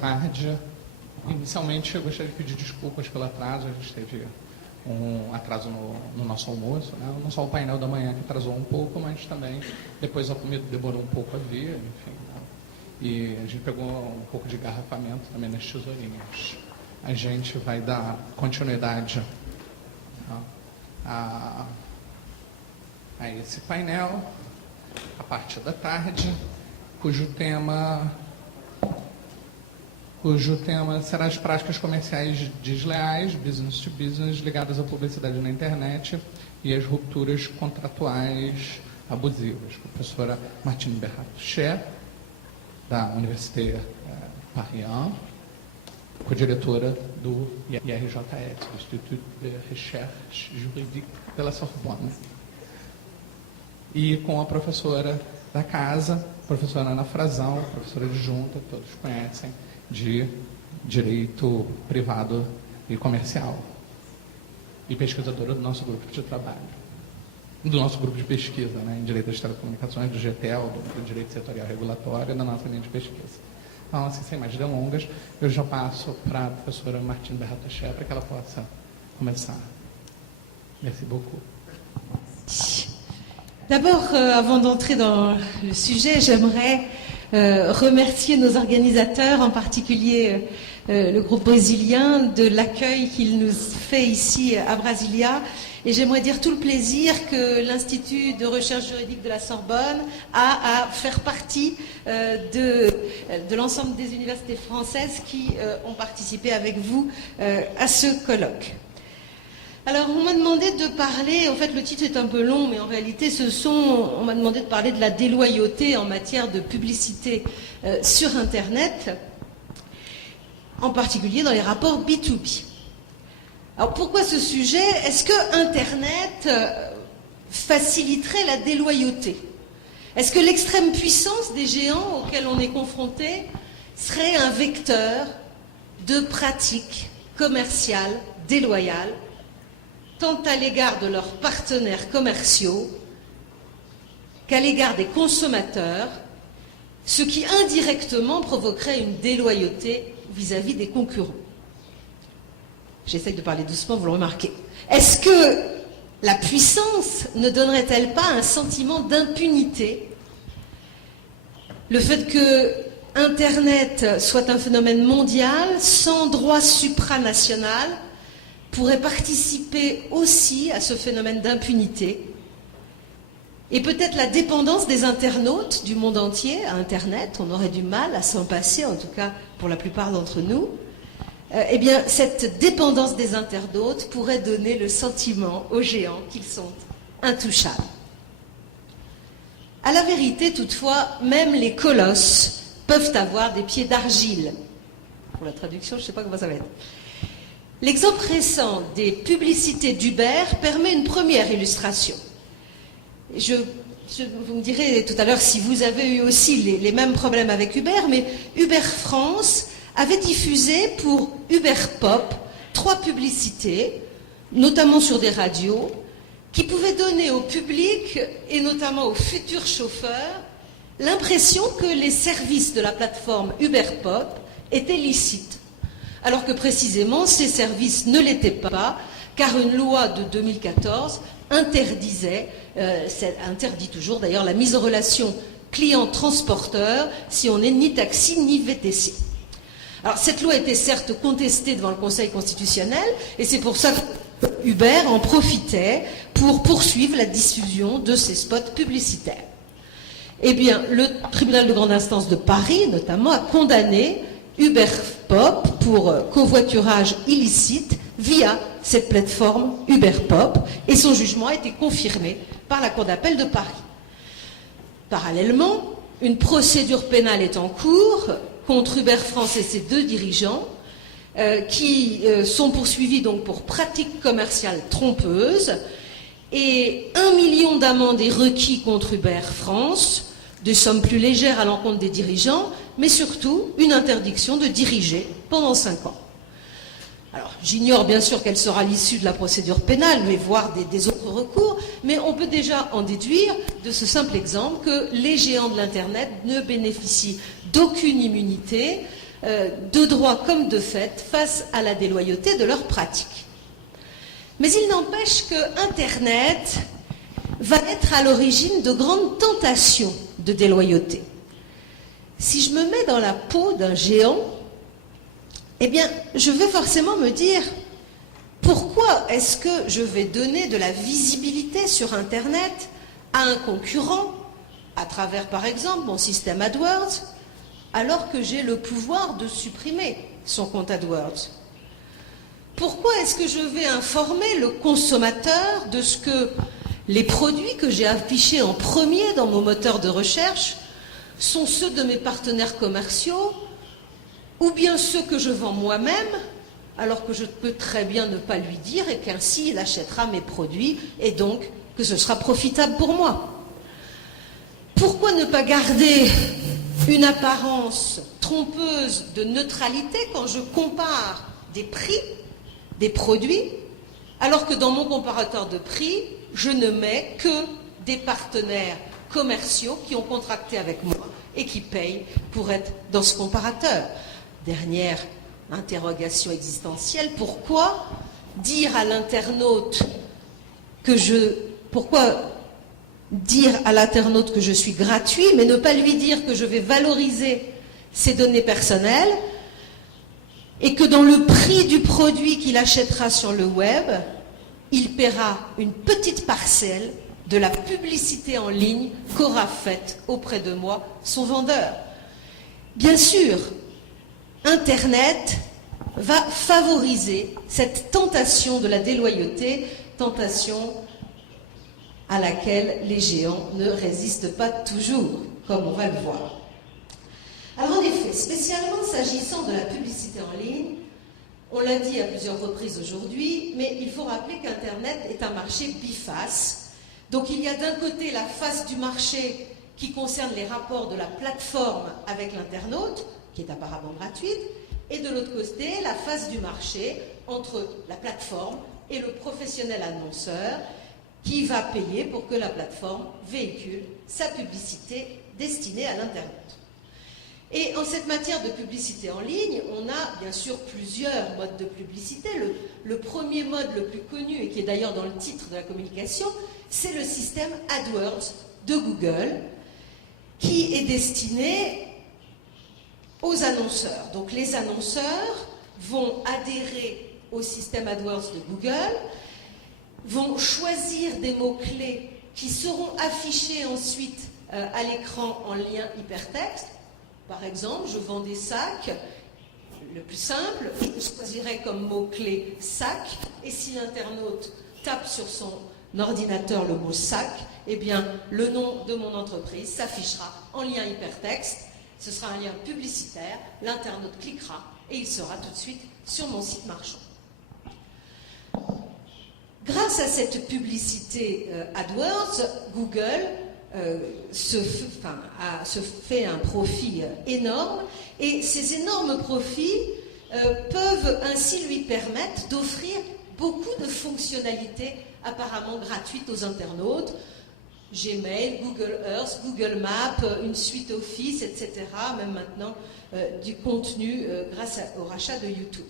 tarde. Inicialmente, eu gostaria de pedir desculpas pelo atraso. A gente teve um atraso no nosso almoço, né? Não só o painel da manhã que atrasou um pouco, mas também depois a comida demorou um pouco a vir, enfim. Né? E a gente pegou um pouco de garrafamento também nas tesourinhas. A gente vai dar continuidade, né, a esse painel, a partir da tarde, cujo tema será as práticas comerciais desleais, business to business, ligadas à publicidade na internet e as rupturas contratuais abusivas. Professora Martine Berrat-Cher, da Université Paris 1, co-diretora do IRJS, do Institut de Recherche Juridique de la Sorbonne. E com a professora da casa, professora Ana Frazão, professora adjunta, todos conhecem, de Direito Privado e Comercial. E pesquisadora do nosso grupo de trabalho. Do nosso grupo de pesquisa, né, em Direito das Telecomunicações, do GTEL, do Direito Setorial Regulatório, da nossa linha de pesquisa. Então, assim, sem mais delongas, eu já passo para a professora Martine Berrat-Cher para que ela possa começar. Merci beaucoup. D'abord, avant d'entrer dans le sujet, j'aimerais remercier nos organisateurs, en particulier le groupe brésilien, de l'accueil qu'il nous fait ici à Brasilia. Et j'aimerais dire tout le plaisir que l'Institut de recherche juridique de la Sorbonne a à faire partie de l'ensemble des universités françaises qui ont participé avec vous à ce colloque. Alors, on m'a demandé de parler, en fait le titre est un peu long, mais en réalité on m'a demandé de parler de la déloyauté en matière de publicité sur Internet, en particulier dans les rapports B2B. Alors pourquoi ce sujet? Est-ce que Internet faciliterait la déloyauté? Est-ce que l'extrême puissance des géants auxquels on est confronté serait un vecteur de pratiques commerciales déloyales, tant à l'égard de leurs partenaires commerciaux qu'à l'égard des consommateurs, ce qui indirectement provoquerait une déloyauté vis-à-vis des concurrents? J'essaie de parler doucement, vous le remarquez. Est-ce que la puissance ne donnerait-elle pas un sentiment d'impunité? Le fait que Internet soit un phénomène mondial, sans droit supranational, pourrait participer aussi à ce phénomène d'impunité. Et peut-être la dépendance des internautes du monde entier à Internet, on aurait du mal à s'en passer, en tout cas pour la plupart d'entre nous. Eh bien, cette dépendance des internautes pourrait donner le sentiment aux géants qu'ils sont intouchables. À la vérité, toutefois, même les colosses peuvent avoir des pieds d'argile. Pour la traduction, je ne sais pas comment ça va être. L'exemple récent des publicités d'Uber permet une première illustration. Vous me direz tout à l'heure si vous avez eu aussi les mêmes problèmes avec Uber, mais Uber France avait diffusé pour Uber Pop 3 publicités, notamment sur des radios, qui pouvaient donner au public, et notamment aux futurs chauffeurs, l'impression que les services de la plateforme Uber Pop étaient licites. Alors que précisément, ces services ne l'étaient pas, car une loi de 2014 interdit toujours d'ailleurs la mise en relation client-transporteur si on n'est ni taxi ni VTC. Alors cette loi était certes contestée devant le Conseil constitutionnel, et c'est pour ça que Uber en profitait pour poursuivre la diffusion de ces spots publicitaires. Eh bien, le tribunal de grande instance de Paris, notamment, a condamné Uber Pop pour covoiturage illicite via cette plateforme Uber Pop, et son jugement a été confirmé par la Cour d'appel de Paris. Parallèlement, une procédure pénale est en cours contre Uber France et ses 2 dirigeants qui sont poursuivis donc pour pratiques commerciales trompeuses, et 1 million d'amendes est requis contre Uber France, des sommes plus légères à l'encontre des dirigeants, mais surtout une interdiction de diriger pendant 5 ans. Alors, j'ignore bien sûr quelle sera l'issue de la procédure pénale, mais voire des autres recours, mais on peut déjà en déduire de ce simple exemple que les géants de l'Internet ne bénéficient d'aucune immunité de droit comme de fait face à la déloyauté de leurs pratiques. Mais il n'empêche que Internet va être à l'origine de grandes tentations de déloyauté. Si je me mets dans la peau d'un géant, eh bien, je vais forcément me dire, pourquoi est-ce que je vais donner de la visibilité sur Internet à un concurrent, à travers par exemple mon système AdWords, alors que j'ai le pouvoir de supprimer son compte AdWords? Pourquoi est-ce que je vais informer le consommateur de ce que les produits que j'ai affichés en premier dans mon moteur de recherche sont ceux de mes partenaires commerciaux ou bien ceux que je vends moi-même, alors que je peux très bien ne pas lui dire et qu'ainsi il achètera mes produits et donc que ce sera profitable pour moi? Pourquoi ne pas garder une apparence trompeuse de neutralité quand je compare des prix des produits, alors que dans mon comparateur de prix, je ne mets que des partenaires commerciaux qui ont contracté avec moi et qui payent pour être dans ce comparateur? Dernière interrogation existentielle, pourquoi dire à l'internaute que je suis gratuit, mais ne pas lui dire que je vais valoriser ses données personnelles et que dans le prix du produit qu'il achètera sur le web, il paiera une petite parcelle de la publicité en ligne qu'aura faite auprès de moi son vendeur? Bien sûr, Internet va favoriser cette tentation de la déloyauté, tentation à laquelle les géants ne résistent pas toujours, comme on va le voir. Alors en effet, spécialement s'agissant de la publicité en ligne, on l'a dit à plusieurs reprises aujourd'hui, mais il faut rappeler qu'Internet est un marché biface. Donc il y a d'un côté la face du marché qui concerne les rapports de la plateforme avec l'internaute, qui est apparemment gratuite, et de l'autre côté, la face du marché entre la plateforme et le professionnel annonceur qui va payer pour que la plateforme véhicule sa publicité destinée à l'internaute. Et en cette matière de publicité en ligne, on a bien sûr plusieurs modes de publicité. Le premier mode le plus connu, et qui est d'ailleurs dans le titre de la communication, c'est le système AdWords de Google, qui est destiné aux annonceurs. Donc les annonceurs vont adhérer au système AdWords de Google, vont choisir des mots-clés qui seront affichés ensuite à l'écran en lien hypertexte. Par exemple, je vends des sacs, le plus simple, je choisirai comme mot-clé sac, et si l'internaute tape sur son ordinateur le mot sac, eh bien le nom de mon entreprise s'affichera en lien hypertexte, ce sera un lien publicitaire, l'internaute cliquera et il sera tout de suite sur mon site marchand. Grâce à cette publicité AdWords, Google se fait un profit énorme, et ces énormes profits peuvent ainsi lui permettre d'offrir beaucoup de fonctionnalités apparemment gratuites aux internautes. Gmail, Google Earth, Google Maps, une suite Office, etc. Même maintenant du contenu grâce au rachat de YouTube.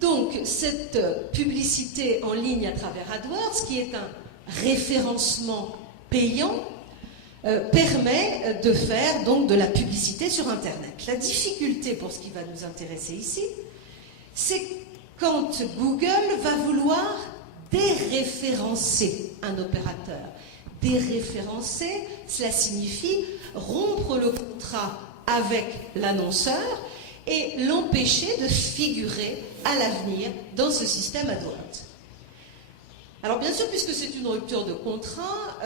Donc cette publicité en ligne à travers AdWords, qui est un référencement payant, permet de faire donc de la publicité sur Internet. La difficulté pour ce qui va nous intéresser ici, c'est quand Google va vouloir déréférencer un opérateur. Déréférencer, cela signifie rompre le contrat avec l'annonceur et l'empêcher de figurer à l'avenir dans ce système AdWords. Alors bien sûr, puisque c'est une rupture de contrat,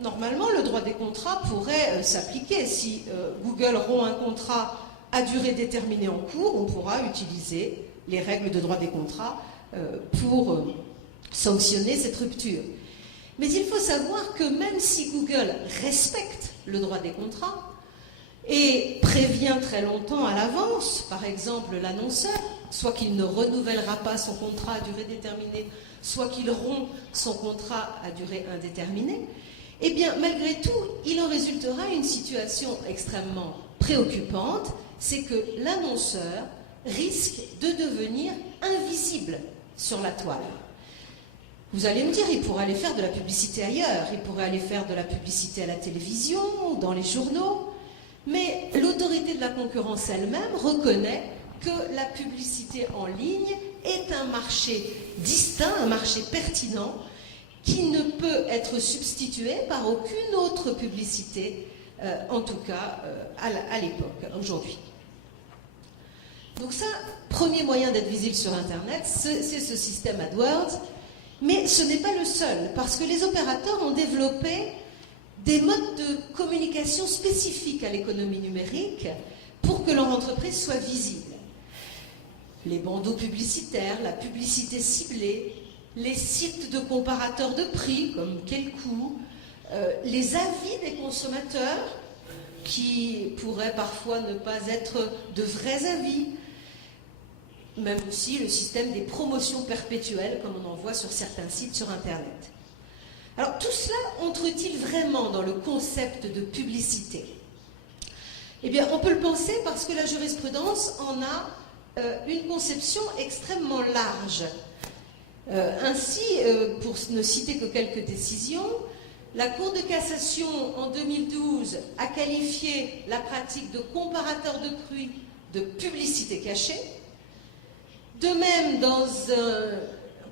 normalement le droit des contrats pourrait s'appliquer. Si Google rompt un contrat à durée déterminée en cours, on pourra utiliser les règles de droit des contrats pour sanctionner cette rupture. Mais il faut savoir que même si Google respecte le droit des contrats et prévient très longtemps à l'avance, par exemple l'annonceur, soit qu'il ne renouvellera pas son contrat à durée déterminée, soit qu'il rompt son contrat à durée indéterminée, eh bien malgré tout, il en résultera une situation extrêmement préoccupante c'est que l'annonceur risque de devenir invisible sur la toile. Vous allez me dire, il pourrait aller faire de la publicité ailleurs, il pourrait aller faire de la publicité à la télévision ou dans les journaux, mais l'autorité de la concurrence elle-même reconnaît que la publicité en ligne est un marché distinct, un marché pertinent, qui ne peut être substitué par aucune autre publicité, en tout cas à l'époque, aujourd'hui. Donc ça, premier moyen d'être visible sur Internet, c'est ce système AdWords, mais ce n'est pas le seul, parce que les opérateurs ont développé des modes de communication spécifiques à l'économie numérique pour que leur entreprise soit visible. Les bandeaux publicitaires, la publicité ciblée, les sites de comparateurs de prix comme Quelcoût, les avis des consommateurs qui pourraient parfois ne pas être de vrais avis, même aussi le système des promotions perpétuelles comme on en voit sur certains sites sur Internet. Alors tout cela entre-t-il vraiment dans le concept de publicité? Eh bien, on peut le penser parce que la jurisprudence en a une conception extrêmement large. Ainsi, pour ne citer que quelques décisions, la Cour de cassation en 2012 a qualifié la pratique de comparateur de prix de publicité cachée. De même, dans un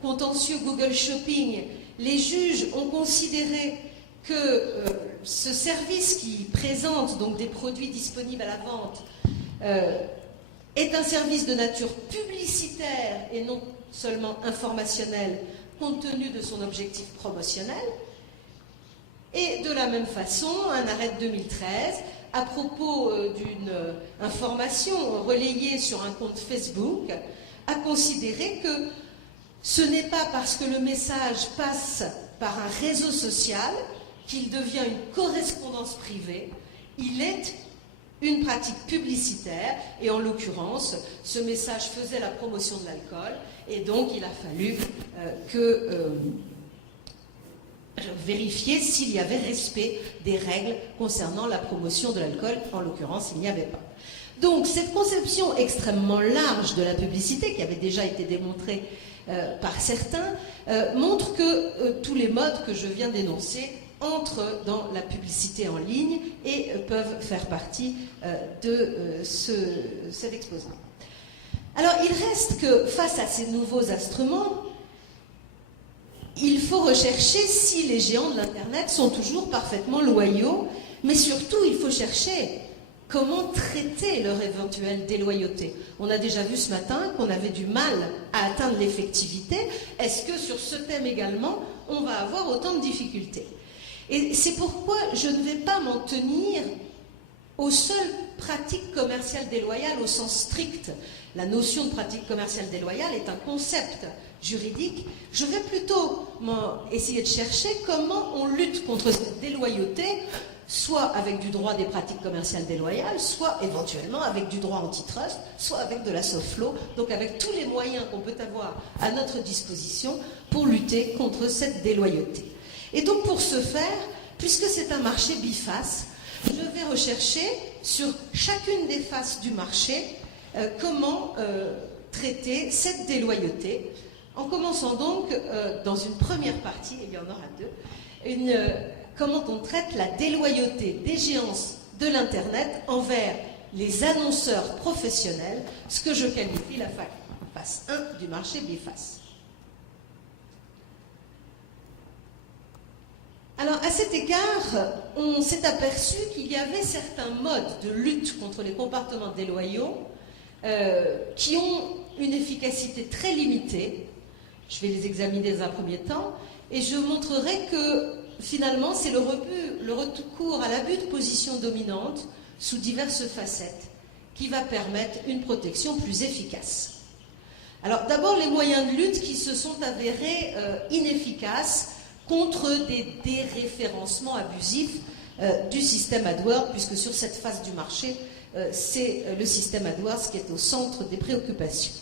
contentieux Google Shopping, les juges ont considéré que ce service qui présente donc des produits disponibles à la vente est un service de nature publicitaire et non seulement informationnel, compte tenu de son objectif promotionnel. Et de la même façon, un arrêt de 2013, à propos d'une information relayée sur un compte Facebook, a considéré que ce n'est pas parce que le message passe par un réseau social qu'il devient une correspondance privée, il est une pratique publicitaire, et en l'occurrence, ce message faisait la promotion de l'alcool, et donc il a fallu vérifier s'il y avait respect des règles concernant la promotion de l'alcool. En l'occurrence, il n'y avait pas. Donc, cette conception extrêmement large de la publicité, qui avait déjà été démontrée par certains, montre que tous les modes que je viens d'énoncer entrent dans la publicité en ligne et peuvent faire partie de cet exposé. Alors, il reste que, face à ces nouveaux instruments, il faut rechercher si les géants de l'Internet sont toujours parfaitement loyaux, mais surtout, il faut chercher comment traiter leur éventuelle déloyauté. On a déjà vu ce matin qu'on avait du mal à atteindre l'effectivité. Est-ce que sur ce thème également, on va avoir autant de difficultés? Et c'est pourquoi je ne vais pas m'en tenir aux seules pratiques commerciales déloyales au sens strict. La notion de pratique commerciale déloyale est un concept juridique. Je vais plutôt essayer de chercher comment on lutte contre cette déloyauté, soit avec du droit des pratiques commerciales déloyales, soit éventuellement avec du droit antitrust, soit avec de la soft law, donc avec tous les moyens qu'on peut avoir à notre disposition pour lutter contre cette déloyauté. Et donc pour ce faire, puisque c'est un marché biface, je vais rechercher sur chacune des faces du marché comment traiter cette déloyauté, en commençant donc dans une première partie, et il y en aura deux, comment on traite la déloyauté des géants de l'Internet envers les annonceurs professionnels, ce que je qualifie la face 1 du marché biface. Alors, à cet égard, on s'est aperçu qu'il y avait certains modes de lutte contre les comportements déloyaux qui ont une efficacité très limitée. Je vais les examiner dans un premier temps, et je montrerai que finalement, c'est le recours à l'abus de position dominante sous diverses facettes qui va permettre une protection plus efficace. Alors, d'abord, les moyens de lutte qui se sont avérés inefficaces contre des déréférencements abusifs du système AdWords, puisque sur cette phase du marché, c'est le système AdWords qui est au centre des préoccupations.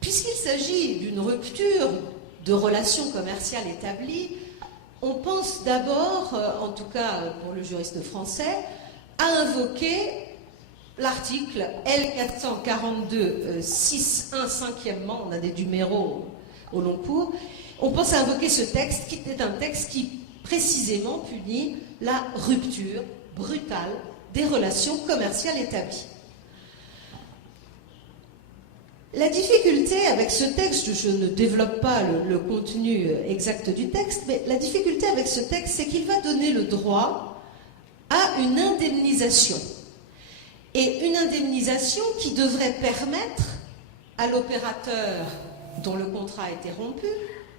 Puisqu'il s'agit d'une rupture de relations commerciales établies, on pense d'abord, en tout cas pour le juriste français, à invoquer l'article L442-6.1 cinquièmement, on a des numéros au long cours, on pense à invoquer ce texte qui est un texte qui précisément punit la rupture brutale des relations commerciales établies. La difficulté avec ce texte, je ne développe pas le contenu exact du texte, mais la difficulté avec ce texte, c'est qu'il va donner le droit à une indemnisation. Et une indemnisation qui devrait permettre à l'opérateur dont le contrat a été rompu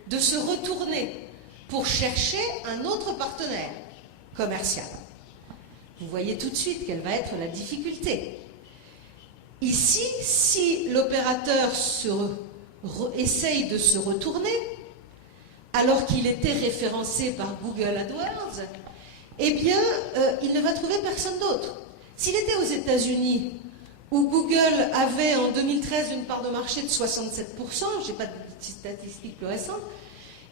de se retourner pour chercher un autre partenaire commercial. Vous voyez tout de suite quelle va être la difficulté. Ici, si l'opérateur essaye de se retourner, alors qu'il était référencé par Google AdWords, eh bien, il ne va trouver personne d'autre. S'il était aux États-Unis, où Google avait en 2013 une part de marché de 67%, je n'ai pas de statistiques plus récentes,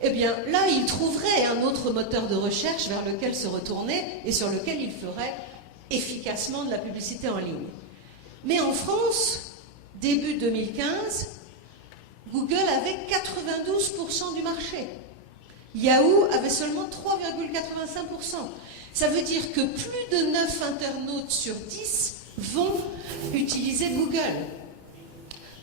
eh bien, là, il trouverait un autre moteur de recherche vers lequel se retourner et sur lequel il ferait efficacement de la publicité en ligne. Mais en France, début 2015, Google avait 92% du marché. Yahoo avait seulement 3,85%. Ça veut dire que plus de 9 internautes sur 10 vont utiliser Google.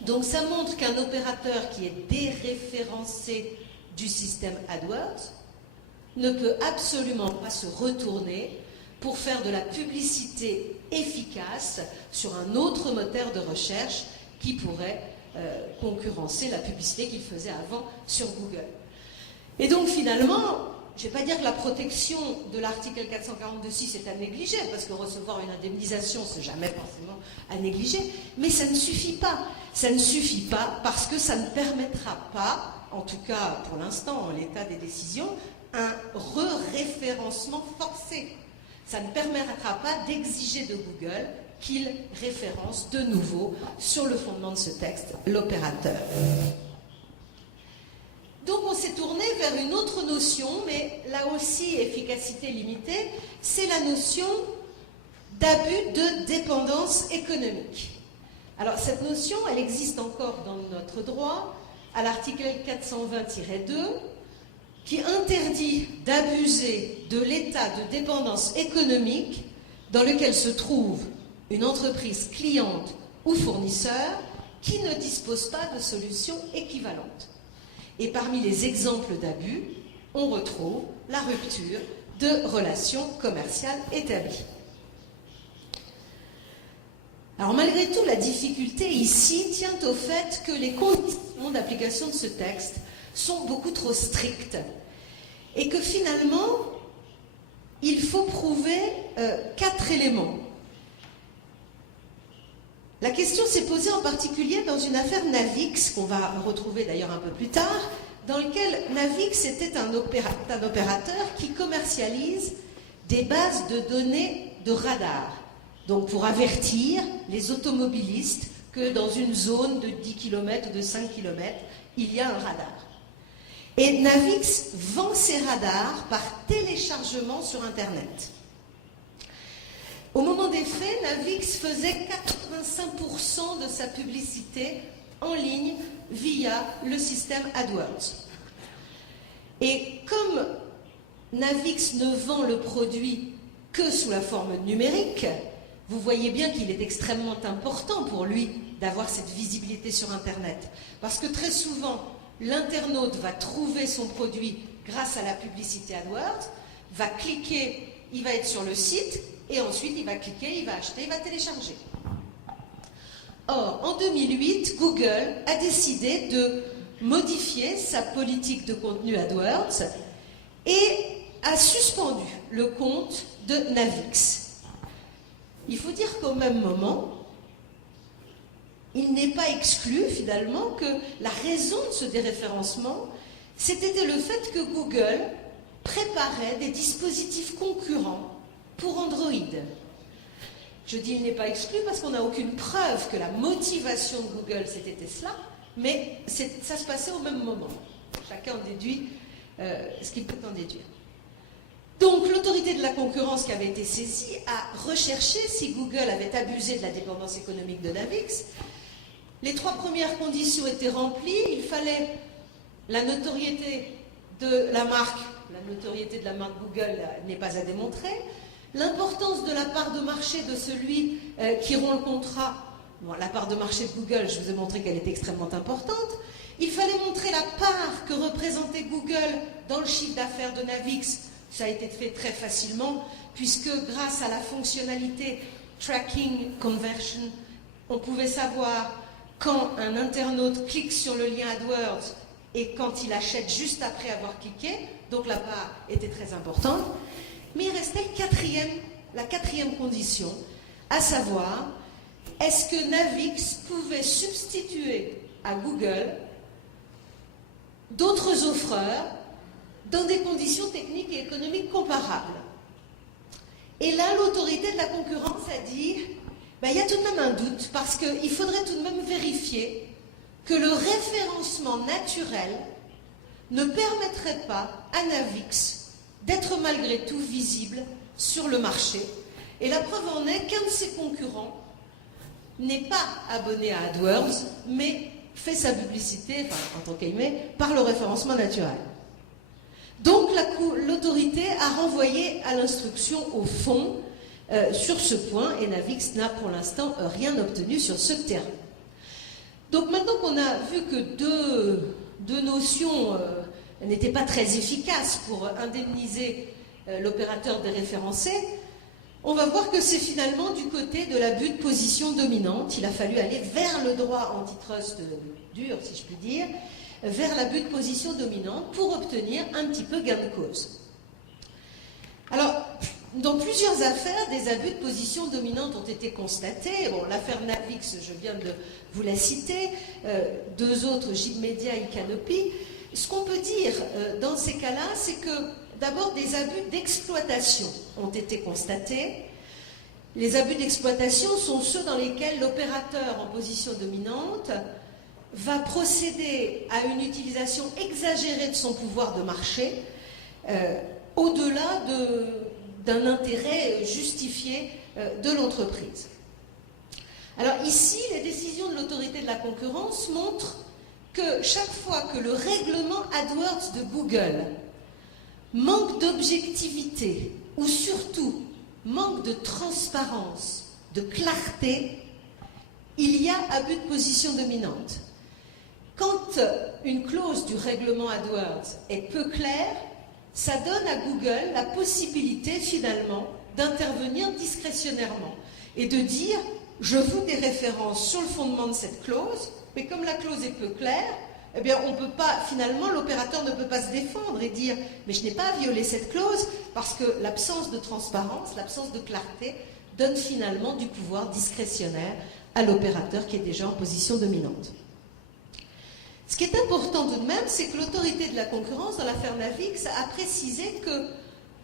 Donc ça montre qu'un opérateur qui est déréférencé du système AdWords ne peut absolument pas se retourner pour faire de la publicité efficace sur un autre moteur de recherche qui pourrait concurrencer la publicité qu'il faisait avant sur Google. Et donc finalement, je ne vais pas dire que la protection de l'article 442.6 est à négliger, parce que recevoir une indemnisation, c'est jamais forcément à négliger, mais ça ne suffit pas. Ça ne suffit pas parce que ça ne permettra pas, en tout cas pour l'instant, en l'état des décisions, un re-référencement forcé. Ça ne permettra pas d'exiger de Google qu'il référence de nouveau, sur le fondement de ce texte, l'opérateur. Donc on s'est tourné vers une autre notion, mais là aussi efficacité limitée, c'est la notion d'abus de dépendance économique. Alors cette notion, elle existe encore dans notre droit, à l'article 420-2, qui interdit d'abuser de l'état de dépendance économique dans lequel se trouve une entreprise cliente ou fournisseur qui ne dispose pas de solutions équivalentes. Et parmi les exemples d'abus, on retrouve la rupture de relations commerciales établies. Alors malgré tout, la difficulté ici tient au fait que les conditions d'application de ce texte sont beaucoup trop strictes et que finalement, il faut prouver 4 éléments. La question s'est posée en particulier dans une affaire Navix, qu'on va retrouver d'ailleurs un peu plus tard, dans lequel Navix était un opérateur qui commercialise des bases de données de radar. Donc pour avertir les automobilistes que dans une zone de 10 km ou de 5 km, il y a un radar. Et Navix vend ses radars par téléchargement sur Internet. Au moment des faits, Navix faisait 85% de sa publicité en ligne via le système AdWords. Et comme Navix ne vend le produit que sous la forme numérique, vous voyez bien qu'il est extrêmement important pour lui d'avoir cette visibilité sur Internet. Parce que très souvent, l'internaute va trouver son produit grâce à la publicité AdWords, va cliquer, il va être sur le site, et ensuite il va cliquer, il va acheter, il va télécharger. Or, en 2008, Google a décidé de modifier sa politique de contenu AdWords et a suspendu le compte de Navix. Il faut dire qu'au même moment, il n'est pas exclu finalement que la raison de ce déréférencement, c'était le fait que Google préparait des dispositifs concurrents pour Android. Je dis il n'est pas exclu parce qu'on n'a aucune preuve que la motivation de Google c'était cela, mais ça se passait au même moment. Chacun en déduit ce qu'il peut en déduire. Donc l'autorité de la concurrence qui avait été saisie a recherché si Google avait abusé de la dépendance économique de Navix. Les 3 premières conditions étaient remplies. Il fallait la notoriété de la marque. La notoriété de la marque Google n'est pas à démontrer. L'importance de la part de marché de celui qui rompt le contrat. Bon, la part de marché de Google, je vous ai montré qu'elle était extrêmement importante. Il fallait montrer la part que représentait Google dans le chiffre d'affaires de Navix. Ça a été fait très facilement, puisque grâce à la fonctionnalité Tracking Conversion, on pouvait savoir quand un internaute clique sur le lien AdWords et quand il achète juste après avoir cliqué. Donc la part était très importante. Mais il restait la quatrième condition, à savoir, est-ce que Navix pouvait substituer à Google d'autres offreurs dans des conditions techniques et économiques comparables. Et là, l'autorité de la concurrence a dit, il y a tout de même un doute, parce qu'il faudrait tout de même vérifier que le référencement naturel ne permettrait pas à Navix d'être malgré tout visible sur le marché. Et la preuve en est qu'un de ses concurrents n'est pas abonné à AdWords, mais fait sa publicité, en tant qu'aimé, par le référencement naturel. Donc l'autorité a renvoyé à l'instruction au fond sur ce point, et Navix n'a pour l'instant rien obtenu sur ce terrain. Donc maintenant qu'on a vu que deux notions n'étaient pas très efficaces pour indemniser l'opérateur déréférencé, on va voir que c'est finalement du côté de l'abus de position dominante. Il a fallu aller vers le droit antitrust dur, si je puis dire, vers l'abus de position dominante pour obtenir un petit peu gain de cause. Alors, dans plusieurs affaires, des abus de position dominante ont été constatés. Bon, l'affaire Navix, je viens de vous la citer, 2 autres, Jibmedia et Canopy. Ce qu'on peut dire dans ces cas-là, c'est que d'abord, des abus d'exploitation ont été constatés. Les abus d'exploitation sont ceux dans lesquels l'opérateur en position dominante va procéder à une utilisation exagérée de son pouvoir de marché au-delà d'un intérêt justifié de l'entreprise. Alors ici, les décisions de l'autorité de la concurrence montrent que chaque fois que le règlement AdWords de Google manque d'objectivité ou surtout manque de transparence, de clarté, il y a abus de position dominante. Quand une clause du règlement AdWords est peu claire, ça donne à Google la possibilité finalement d'intervenir discrétionnairement et de dire « je vous des références sur le fondement de cette clause, mais comme la clause est peu claire, eh bien, on peut pas, finalement, l'opérateur ne peut pas se défendre et dire « mais je n'ai pas violé cette clause » parce que l'absence de transparence, l'absence de clarté donne finalement du pouvoir discrétionnaire à l'opérateur qui est déjà en position dominante. Ce qui est important tout de même, c'est que l'autorité de la concurrence dans l'affaire Navix a précisé que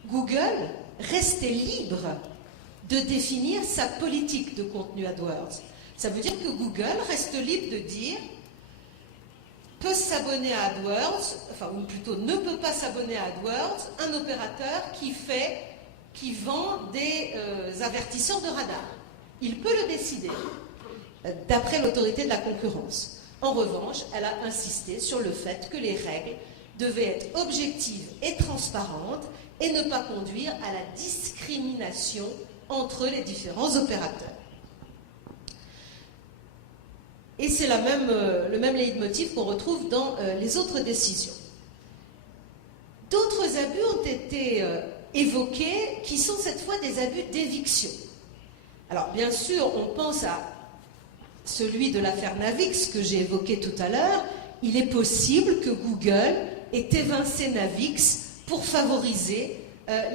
Google restait libre de définir sa politique de contenu AdWords. Ça veut dire que Google reste libre de dire peut s'abonner à AdWords, ou plutôt ne peut pas s'abonner à AdWords, un opérateur qui vend des avertisseurs de radar. Il peut le décider, d'après l'autorité de la concurrence. En revanche, elle a insisté sur le fait que les règles devaient être objectives et transparentes et ne pas conduire à la discrimination entre les différents opérateurs. Et c'est le même leitmotiv qu'on retrouve dans les autres décisions. D'autres abus ont été évoqués, qui sont cette fois des abus d'éviction. Alors, bien sûr, on pense à celui de l'affaire Navix que j'ai évoqué tout à l'heure. Il est possible que Google ait évincé Navix pour favoriser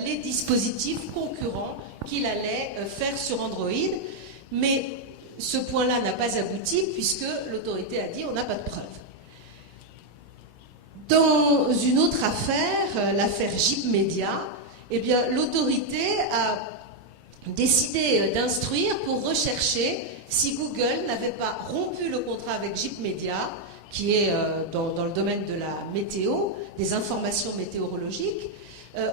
les dispositifs concurrents qu'il allait faire sur Android. Mais ce point-là n'a pas abouti puisque l'autorité a dit on n'a pas de preuves. Dans une autre affaire, l'affaire Jibmedia, eh bien, l'autorité a décidé d'instruire pour rechercher si Google n'avait pas rompu le contrat avec Jibmedia, qui est dans le domaine de la météo, des informations météorologiques,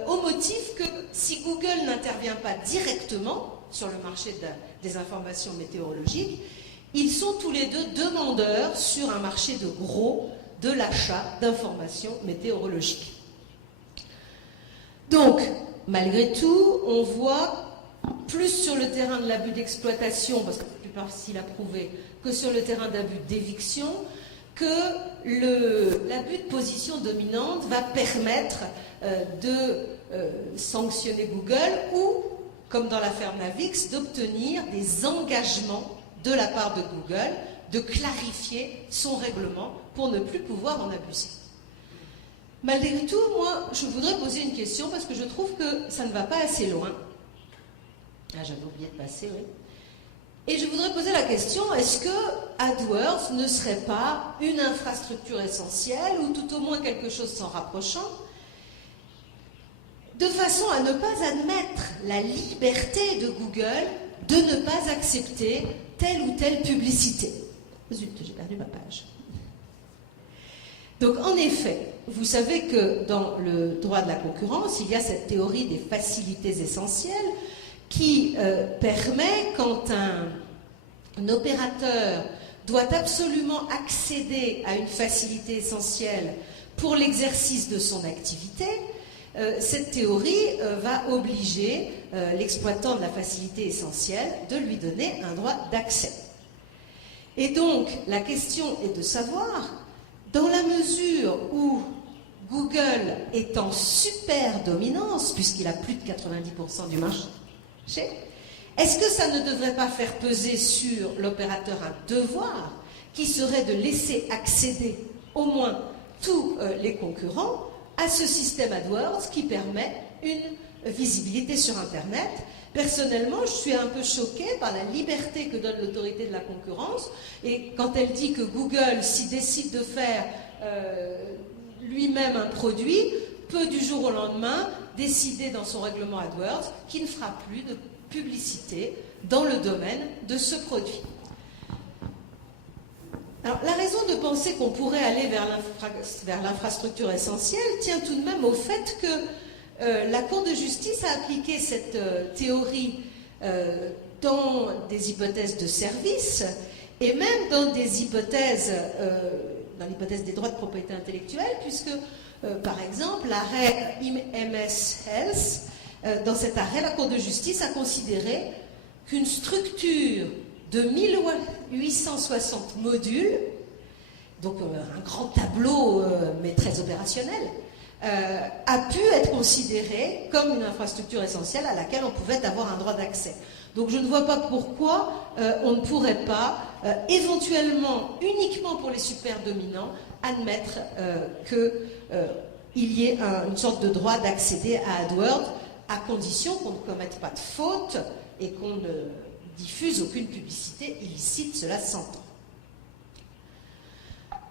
au motif que si Google n'intervient pas directement sur le marché des informations météorologiques, ils sont tous les deux demandeurs sur un marché de gros de l'achat d'informations météorologiques. Donc, malgré tout, on voit plus sur le terrain de l'abus d'exploitation, parce que c'est plus facile à prouver, que sur le terrain d'abus d'éviction, que l'abus de position dominante va permettre de sanctionner Google ou, comme dans l'affaire Navix, d'obtenir des engagements de la part de Google de clarifier son règlement pour ne plus pouvoir en abuser. Malgré tout, moi, je voudrais poser une question parce que je trouve que ça ne va pas assez loin. Ah, j'avais oublié de passer, oui. Et je voudrais poser la question, est-ce que AdWords ne serait pas une infrastructure essentielle ou tout au moins quelque chose s'en rapprochant, de façon à ne pas admettre la liberté de Google de ne pas accepter telle ou telle publicité. Zut, j'ai perdu ma page. Donc, en effet, vous savez que dans le droit de la concurrence, il y a cette théorie des facilités essentielles qui permet, quand un opérateur doit absolument accéder à une facilité essentielle pour l'exercice de son activité, cette théorie va obliger l'exploitant de la facilité essentielle de lui donner un droit d'accès. Et donc, la question est de savoir, dans la mesure où Google est en super dominance, puisqu'il a plus de 90% du marché, est-ce que ça ne devrait pas faire peser sur l'opérateur un devoir qui serait de laisser accéder au moins tous les concurrents à ce système AdWords qui permet une visibilité sur Internet? Personnellement, je suis un peu choquée par la liberté que donne l'autorité de la concurrence, et quand elle dit que Google, s'il décide de faire lui-même un produit, peut du jour au lendemain décider dans son règlement AdWords qu'il ne fera plus de publicité dans le domaine de ce produit. Alors, la raison de penser qu'on pourrait aller vers l'infrastructure essentielle tient tout de même au fait que la Cour de justice a appliqué cette théorie dans des hypothèses de service et même dans des hypothèses, dans l'hypothèse des droits de propriété intellectuelle, puisque, par exemple, l'arrêt MS Health, dans cet arrêt, la Cour de justice a considéré qu'une structure de 1860 modules, donc un grand tableau, mais très opérationnel, a pu être considérée comme une infrastructure essentielle à laquelle on pouvait avoir un droit d'accès. Donc je ne vois pas pourquoi on ne pourrait pas, éventuellement, uniquement pour les superdominants, admettre qu'il y ait une sorte de droit d'accéder à AdWords, à condition qu'on ne commette pas de faute et qu'on ne diffuse aucune publicité illicite, cela s'entend.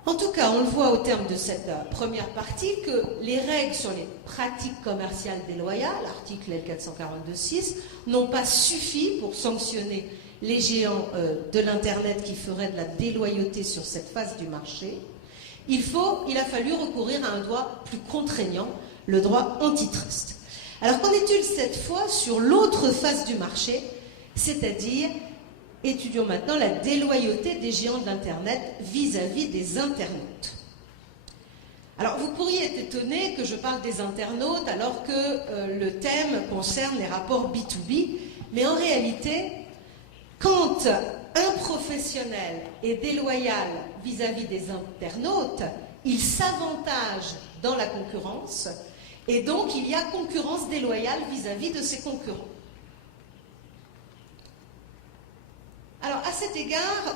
En tout cas, on le voit au terme de cette première partie que les règles sur les pratiques commerciales déloyales, article L442-6, n'ont pas suffi pour sanctionner les géants de l'Internet qui feraient de la déloyauté sur cette phase du marché. Il a fallu recourir à un droit plus contraignant, le droit antitrust. Alors qu'en est-il cette fois sur l'autre face du marché, c'est-à-dire, étudions maintenant la déloyauté des géants de l'Internet vis-à-vis des internautes. Alors, vous pourriez être étonné que je parle des internautes alors que le thème concerne les rapports B2B, mais en réalité, quand un professionnel est déloyal vis-à-vis des internautes, il s'avantage dans la concurrence, et donc il y a concurrence déloyale vis-à-vis de ses concurrents. Alors, à cet égard,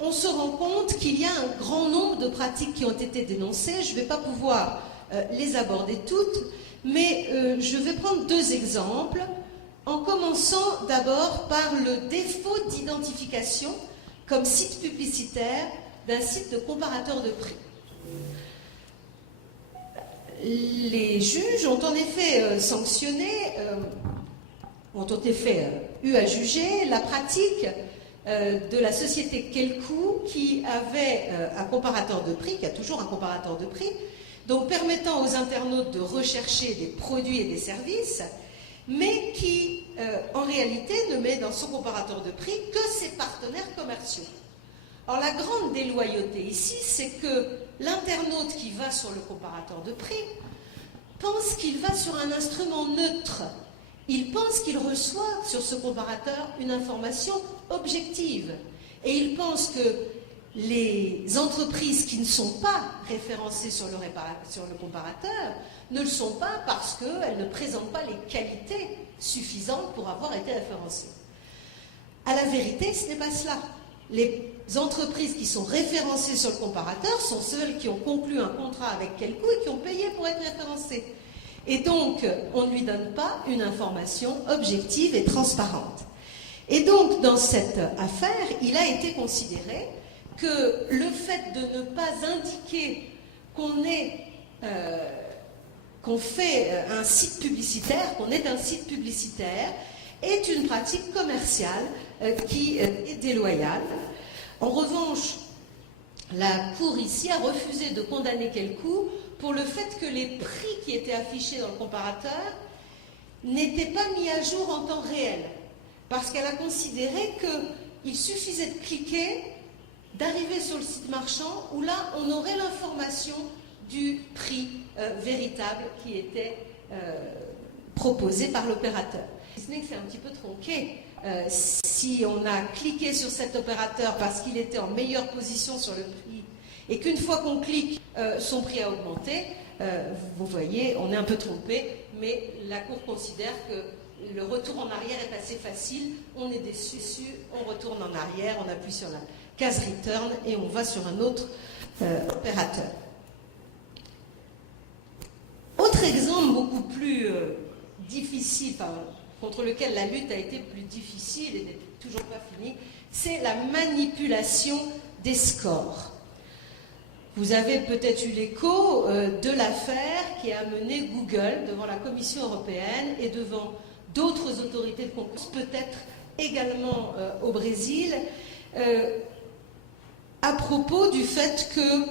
on se rend compte qu'il y a un grand nombre de pratiques qui ont été dénoncées. Je ne vais pas pouvoir les aborder toutes, mais je vais prendre deux exemples, en commençant d'abord par le défaut d'identification comme site publicitaire d'un site de comparateur de prix. Les juges ont en effet sanctionné, ont en effet eu à juger la pratique de la société Kelkoo qui avait un comparateur de prix, qui a toujours un comparateur de prix, donc permettant aux internautes de rechercher des produits et des services, mais qui, en réalité, ne met dans son comparateur de prix que ses partenaires commerciaux. Alors la grande déloyauté ici, c'est que l'internaute qui va sur le comparateur de prix pense qu'il va sur un instrument neutre. Il pense qu'il reçoit sur ce comparateur une information objective. Et il pense que les entreprises qui ne sont pas référencées sur le comparateur ne le sont pas parce qu'elles ne présentent pas les qualités suffisantes pour avoir été référencées. À la vérité, ce n'est pas cela. Les entreprises qui sont référencées sur le comparateur sont celles qui ont conclu un contrat avec quelqu'un et qui ont payé pour être référencées. Et donc, on ne lui donne pas une information objective et transparente. Et donc, dans cette affaire, il a été considéré que le fait de ne pas indiquer qu'on fait un site publicitaire, qu'on est un site publicitaire, est une pratique commerciale qui est déloyale. En revanche, la Cour ici a refusé de condamner Quelcou pour le fait que les prix qui étaient affichés dans le comparateur n'étaient pas mis à jour en temps réel. Parce qu'elle a considéré qu'il suffisait de cliquer, d'arriver sur le site marchand, où là, on aurait l'information du prix véritable qui était proposé par l'opérateur. Ce n'est que c'est un petit peu tronqué. Si on a cliqué sur cet opérateur parce qu'il était en meilleure position sur le prix, et qu'une fois qu'on clique, son prix a augmenté, vous voyez, on est un peu trompé, mais la Cour considère que le retour en arrière est assez facile. On est déçu, on retourne en arrière, on appuie sur la case return et on va sur un autre opérateur. Autre exemple beaucoup plus difficile, contre lequel la lutte a été plus difficile et n'est toujours pas finie, c'est la manipulation des scores. Vous avez peut-être eu l'écho de l'affaire qui a amené Google devant la Commission européenne et devant d'autres autorités de concurrence, peut-être également au Brésil, à propos du fait que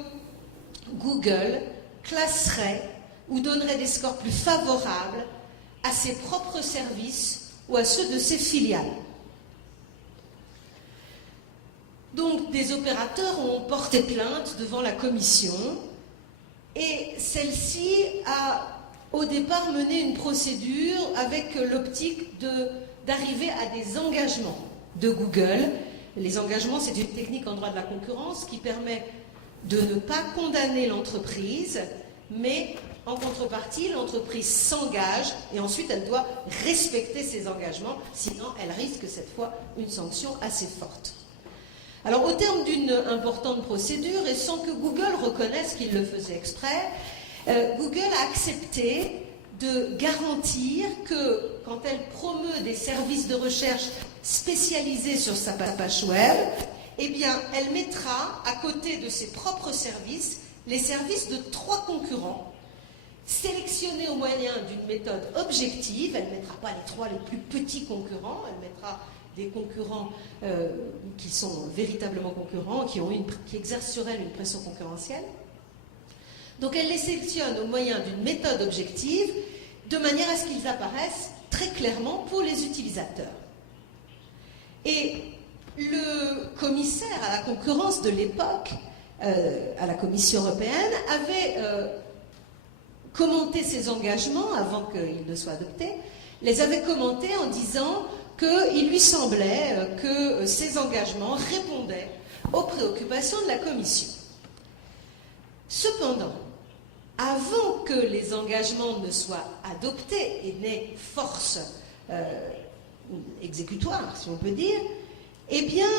Google classerait ou donnerait des scores plus favorables à ses propres services ou à ceux de ses filiales. Donc, des opérateurs ont porté plainte devant la Commission et celle-ci a au départ mené une procédure avec l'optique d'arriver à des engagements de Google. Les engagements, c'est une technique en droit de la concurrence qui permet de ne pas condamner l'entreprise, mais en contrepartie, l'entreprise s'engage et ensuite elle doit respecter ses engagements, sinon elle risque cette fois une sanction assez forte. Alors au terme d'une importante procédure et sans que Google reconnaisse qu'il le faisait exprès, Google a accepté de garantir que quand elle promeut des services de recherche spécialisés sur sa page web, eh bien elle mettra à côté de ses propres services les services de 3 concurrents sélectionnés au moyen d'une méthode objective. Elle ne mettra pas les 3 les plus petits concurrents, elle mettra des concurrents qui sont véritablement concurrents, qui exercent sur elle une pression concurrentielle. Donc elle les sélectionne au moyen d'une méthode objective, de manière à ce qu'ils apparaissent très clairement pour les utilisateurs. Et le commissaire à la concurrence de l'époque, à la Commission européenne, avait commenté ces engagements avant qu'ils ne soient adoptés, les avait commentés en disant qu'il lui semblait que ces engagements répondaient aux préoccupations de la Commission. Cependant, avant que les engagements ne soient adoptés et n'aient force exécutoire, si on peut dire, eh bien,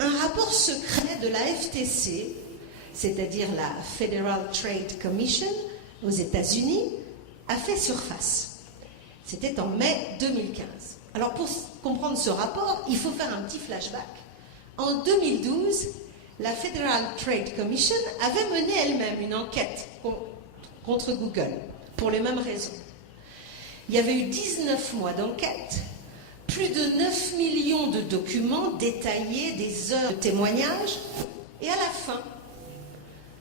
un rapport secret de la FTC, c'est-à-dire la Federal Trade Commission aux États-Unis, a fait surface. C'était en mai 2015. Alors, pour comprendre ce rapport, il faut faire un petit flashback. En 2012, la Federal Trade Commission avait mené elle-même une enquête contre Google, pour les mêmes raisons. Il y avait eu 19 mois d'enquête, plus de 9 millions de documents détaillés, des heures de témoignages, et à la fin,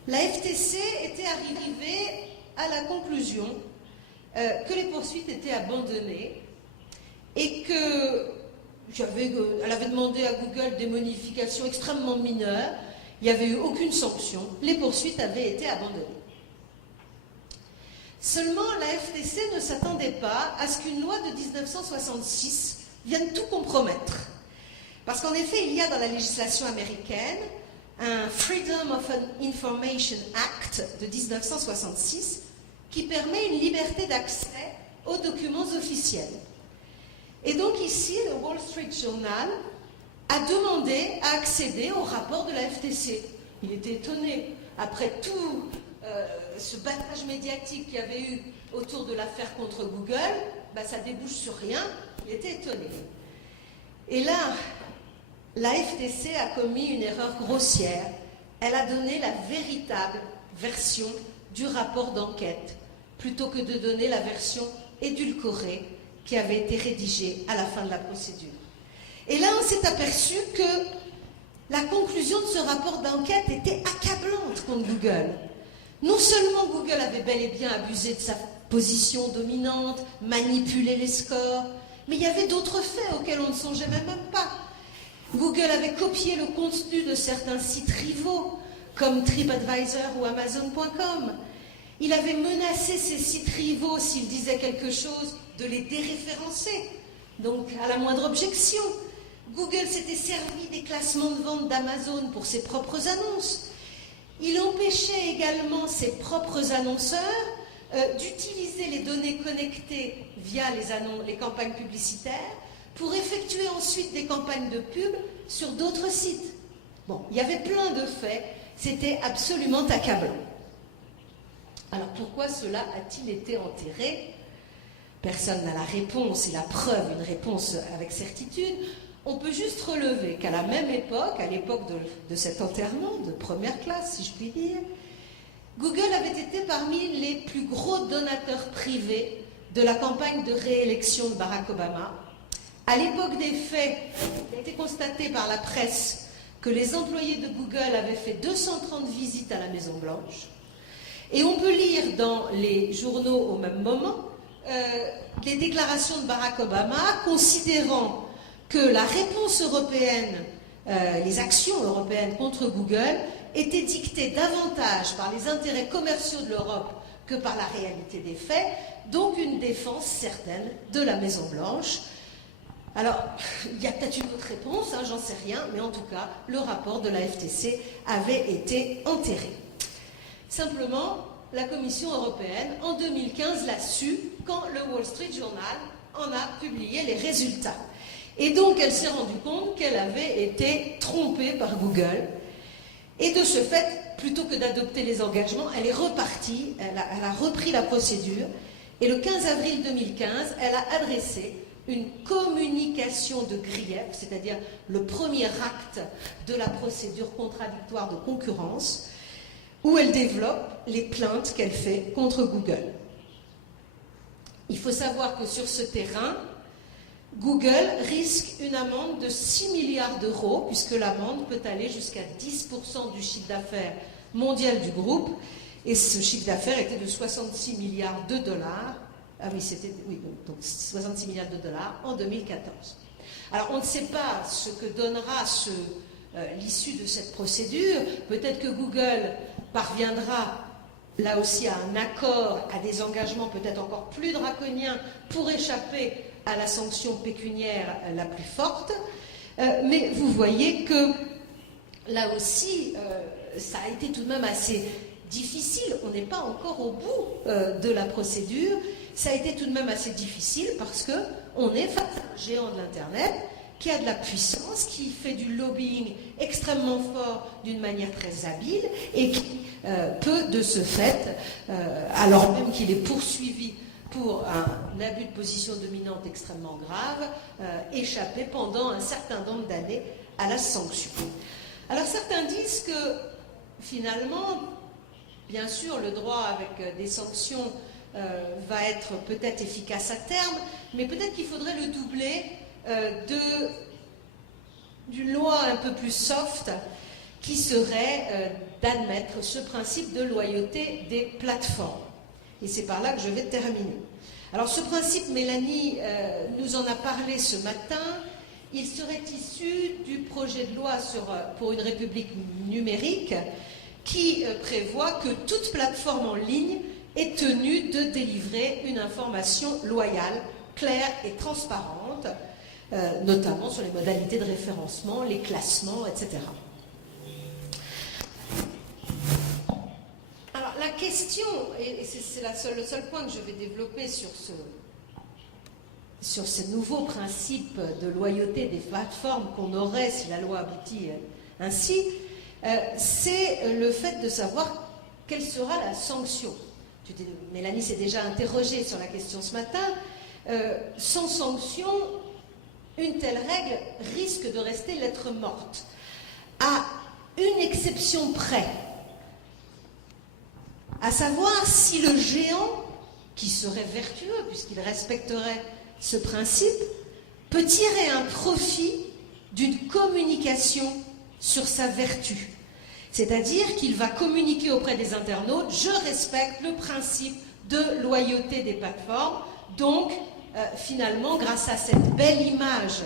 la FTC était arrivée à la conclusion que les poursuites étaient abandonnées et elle avait demandé à Google des modifications extrêmement mineures, il n'y avait eu aucune sanction, les poursuites avaient été abandonnées. Seulement, la FTC ne s'attendait pas à ce qu'une loi de 1966 vienne tout compromettre. Parce qu'en effet, il y a dans la législation américaine un Freedom of Information Act de 1966 qui permet une liberté d'accès aux documents officiels. Et donc ici, le Wall Street Journal a demandé à accéder au rapport de la FTC. Il était étonné, après tout ce battage médiatique qu'il y avait eu autour de l'affaire contre Google, ça débouche sur rien, il était étonné. Et là, la FTC a commis une erreur grossière. Elle a donné la véritable version du rapport d'enquête, plutôt que de donner la version édulcorée qui avait été rédigée à la fin de la procédure. Et là, on s'est aperçu que la conclusion de ce rapport d'enquête était accablante contre Google. Non seulement Google avait bel et bien abusé de sa position dominante, manipulé les scores, mais il y avait d'autres faits auxquels on ne songeait même pas. Google avait copié le contenu de certains sites rivaux, comme TripAdvisor ou Amazon.com. Il avait menacé ces sites rivaux, s'ils disaient quelque chose, de les déréférencer. Donc, à la moindre objection, Google s'était servi des classements de vente d'Amazon pour ses propres annonces. Il empêchait également ses propres annonceurs d'utiliser les données connectées via les campagnes publicitaires pour effectuer ensuite des campagnes de pub sur d'autres sites. Bon, il y avait plein de faits, c'était absolument accablant. Alors pourquoi cela a-t-il été enterré? Personne n'a la réponse et la preuve, une réponse avec certitude. On peut juste relever qu'à la même époque, à l'époque de cet enterrement de première classe, si je puis dire, Google avait été parmi les plus gros donateurs privés de la campagne de réélection de Barack Obama. À l'époque des faits, il a été constaté par la presse que les employés de Google avaient fait 230 visites à la Maison-Blanche. Et on peut lire dans les journaux au même moment les déclarations de Barack Obama considérant que la réponse européenne, les actions européennes contre Google étaient dictées davantage par les intérêts commerciaux de l'Europe que par la réalité des faits, donc une défense certaine de la Maison-Blanche. Alors, il y a peut-être une autre réponse, j'en sais rien, mais en tout cas, le rapport de la FTC avait été enterré. Simplement, la Commission européenne, en 2015, l'a su quand le Wall Street Journal en a publié les résultats. Et donc, elle s'est rendue compte qu'elle avait été trompée par Google. Et de ce fait, plutôt que d'adopter les engagements, elle est repartie, elle a repris la procédure. Et le 15 avril 2015, elle a adressé une communication de grief, c'est-à-dire le premier acte de la procédure contradictoire de concurrence, où elle développe les plaintes qu'elle fait contre Google. Il faut savoir que sur ce terrain, Google risque une amende de 6 milliards d'euros, puisque l'amende peut aller jusqu'à 10% du chiffre d'affaires mondial du groupe, et ce chiffre d'affaires était de 66 milliards de dollars. Ah oui, donc 66 milliards de dollars en 2014. Alors on ne sait pas ce que donnera l'issue de cette procédure. Peut-être que Google parviendra là aussi à un accord, à des engagements peut-être encore plus draconiens pour échapper à la sanction pécuniaire la plus forte. Mais vous voyez que là aussi, ça a été tout de même assez difficile. On n'est pas encore au bout de la procédure. Ça a été tout de même assez difficile parce qu'on est face à un géant de l'Internet qui a de la puissance, qui fait du lobbying extrêmement fort d'une manière très habile et qui peut de ce fait, alors même qu'il est poursuivi pour un abus de position dominante extrêmement grave, échapper pendant un certain nombre d'années à la sanction. Alors certains disent que finalement, bien sûr, le droit avec des sanctions va être peut-être efficace à terme, mais peut-être qu'il faudrait le doubler d'une loi un peu plus soft qui serait d'admettre ce principe de loyauté des plateformes. Et c'est par là que je vais terminer. Alors ce principe, Mélanie nous en a parlé ce matin. Il serait issu du projet de loi pour une république numérique qui prévoit que toute plateforme en ligne est tenue de délivrer une information loyale, claire et transparente, notamment sur les modalités de référencement, les classements, etc. Alors la question, et c'est le seul point que je vais développer sur ce nouveau principe de loyauté des plateformes qu'on aurait si la loi aboutit ainsi, c'est le fait de savoir quelle sera la sanction. Mélanie s'est déjà interrogée sur la question ce matin. Sans sanction, une telle règle risque de rester lettre morte. À une exception près, à savoir si le géant, qui serait vertueux puisqu'il respecterait ce principe, peut tirer un profit d'une communication sur sa vertu. C'est-à-dire qu'il va communiquer auprès des internautes, je respecte le principe de loyauté des plateformes, donc finalement, grâce à cette belle image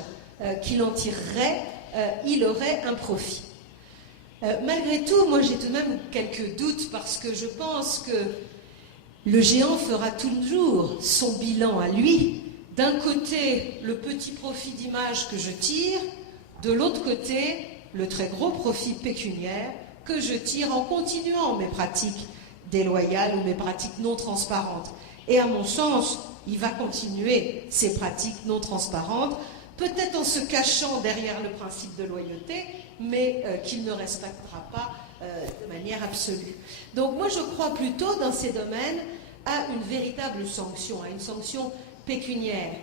qu'il en tirerait, il aurait un profit. Malgré tout, moi j'ai tout de même quelques doutes parce que je pense que le géant fera toujours son bilan à lui. D'un côté, le petit profit d'image que je tire, de l'autre côté, le très gros profit pécuniaire que je tire en continuant mes pratiques déloyales ou mes pratiques non transparentes. Et à mon sens, il va continuer ces pratiques non transparentes, peut-être en se cachant derrière le principe de loyauté, mais qu'il ne respectera pas de manière absolue. Donc moi, je crois plutôt dans ces domaines à une véritable sanction, à une sanction pécuniaire.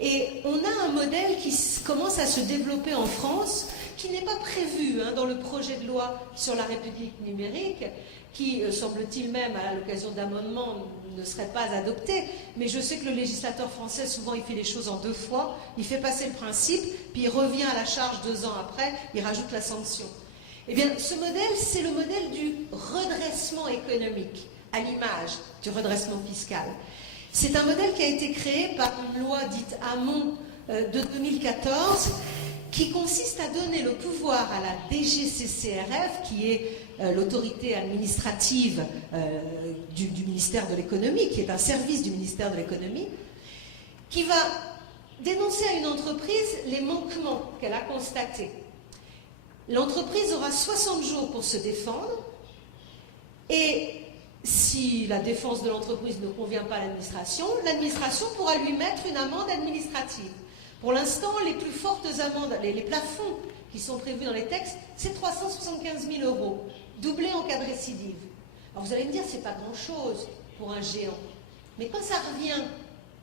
Et on a un modèle qui commence à se développer en France, qui n'est pas prévu dans le projet de loi sur la République numérique, qui, semble-t-il même, à l'occasion d'amendements, ne serait pas adopté. Mais je sais que le législateur français, souvent, il fait les choses en deux fois. Il fait passer le principe, puis il revient à la charge 2 ans après, il rajoute la sanction. Eh bien, ce modèle, c'est le modèle du redressement économique, à l'image du redressement fiscal. C'est un modèle qui a été créé par une loi dite Hamon de 2014, qui consiste à donner le pouvoir à la DGCCRF, qui est l'autorité administrative du ministère de l'économie, qui est un service du ministère de l'économie, qui va dénoncer à une entreprise les manquements qu'elle a constatés. L'entreprise aura 60 jours pour se défendre, et si la défense de l'entreprise ne convient pas à l'administration pourra lui mettre une amende administrative. Pour l'instant, les plus fortes amendes, les plafonds qui sont prévus dans les textes, c'est 375 000 €, doublés en cas de récidive. Alors vous allez me dire, c'est pas grand-chose pour un géant. Mais quand ça revient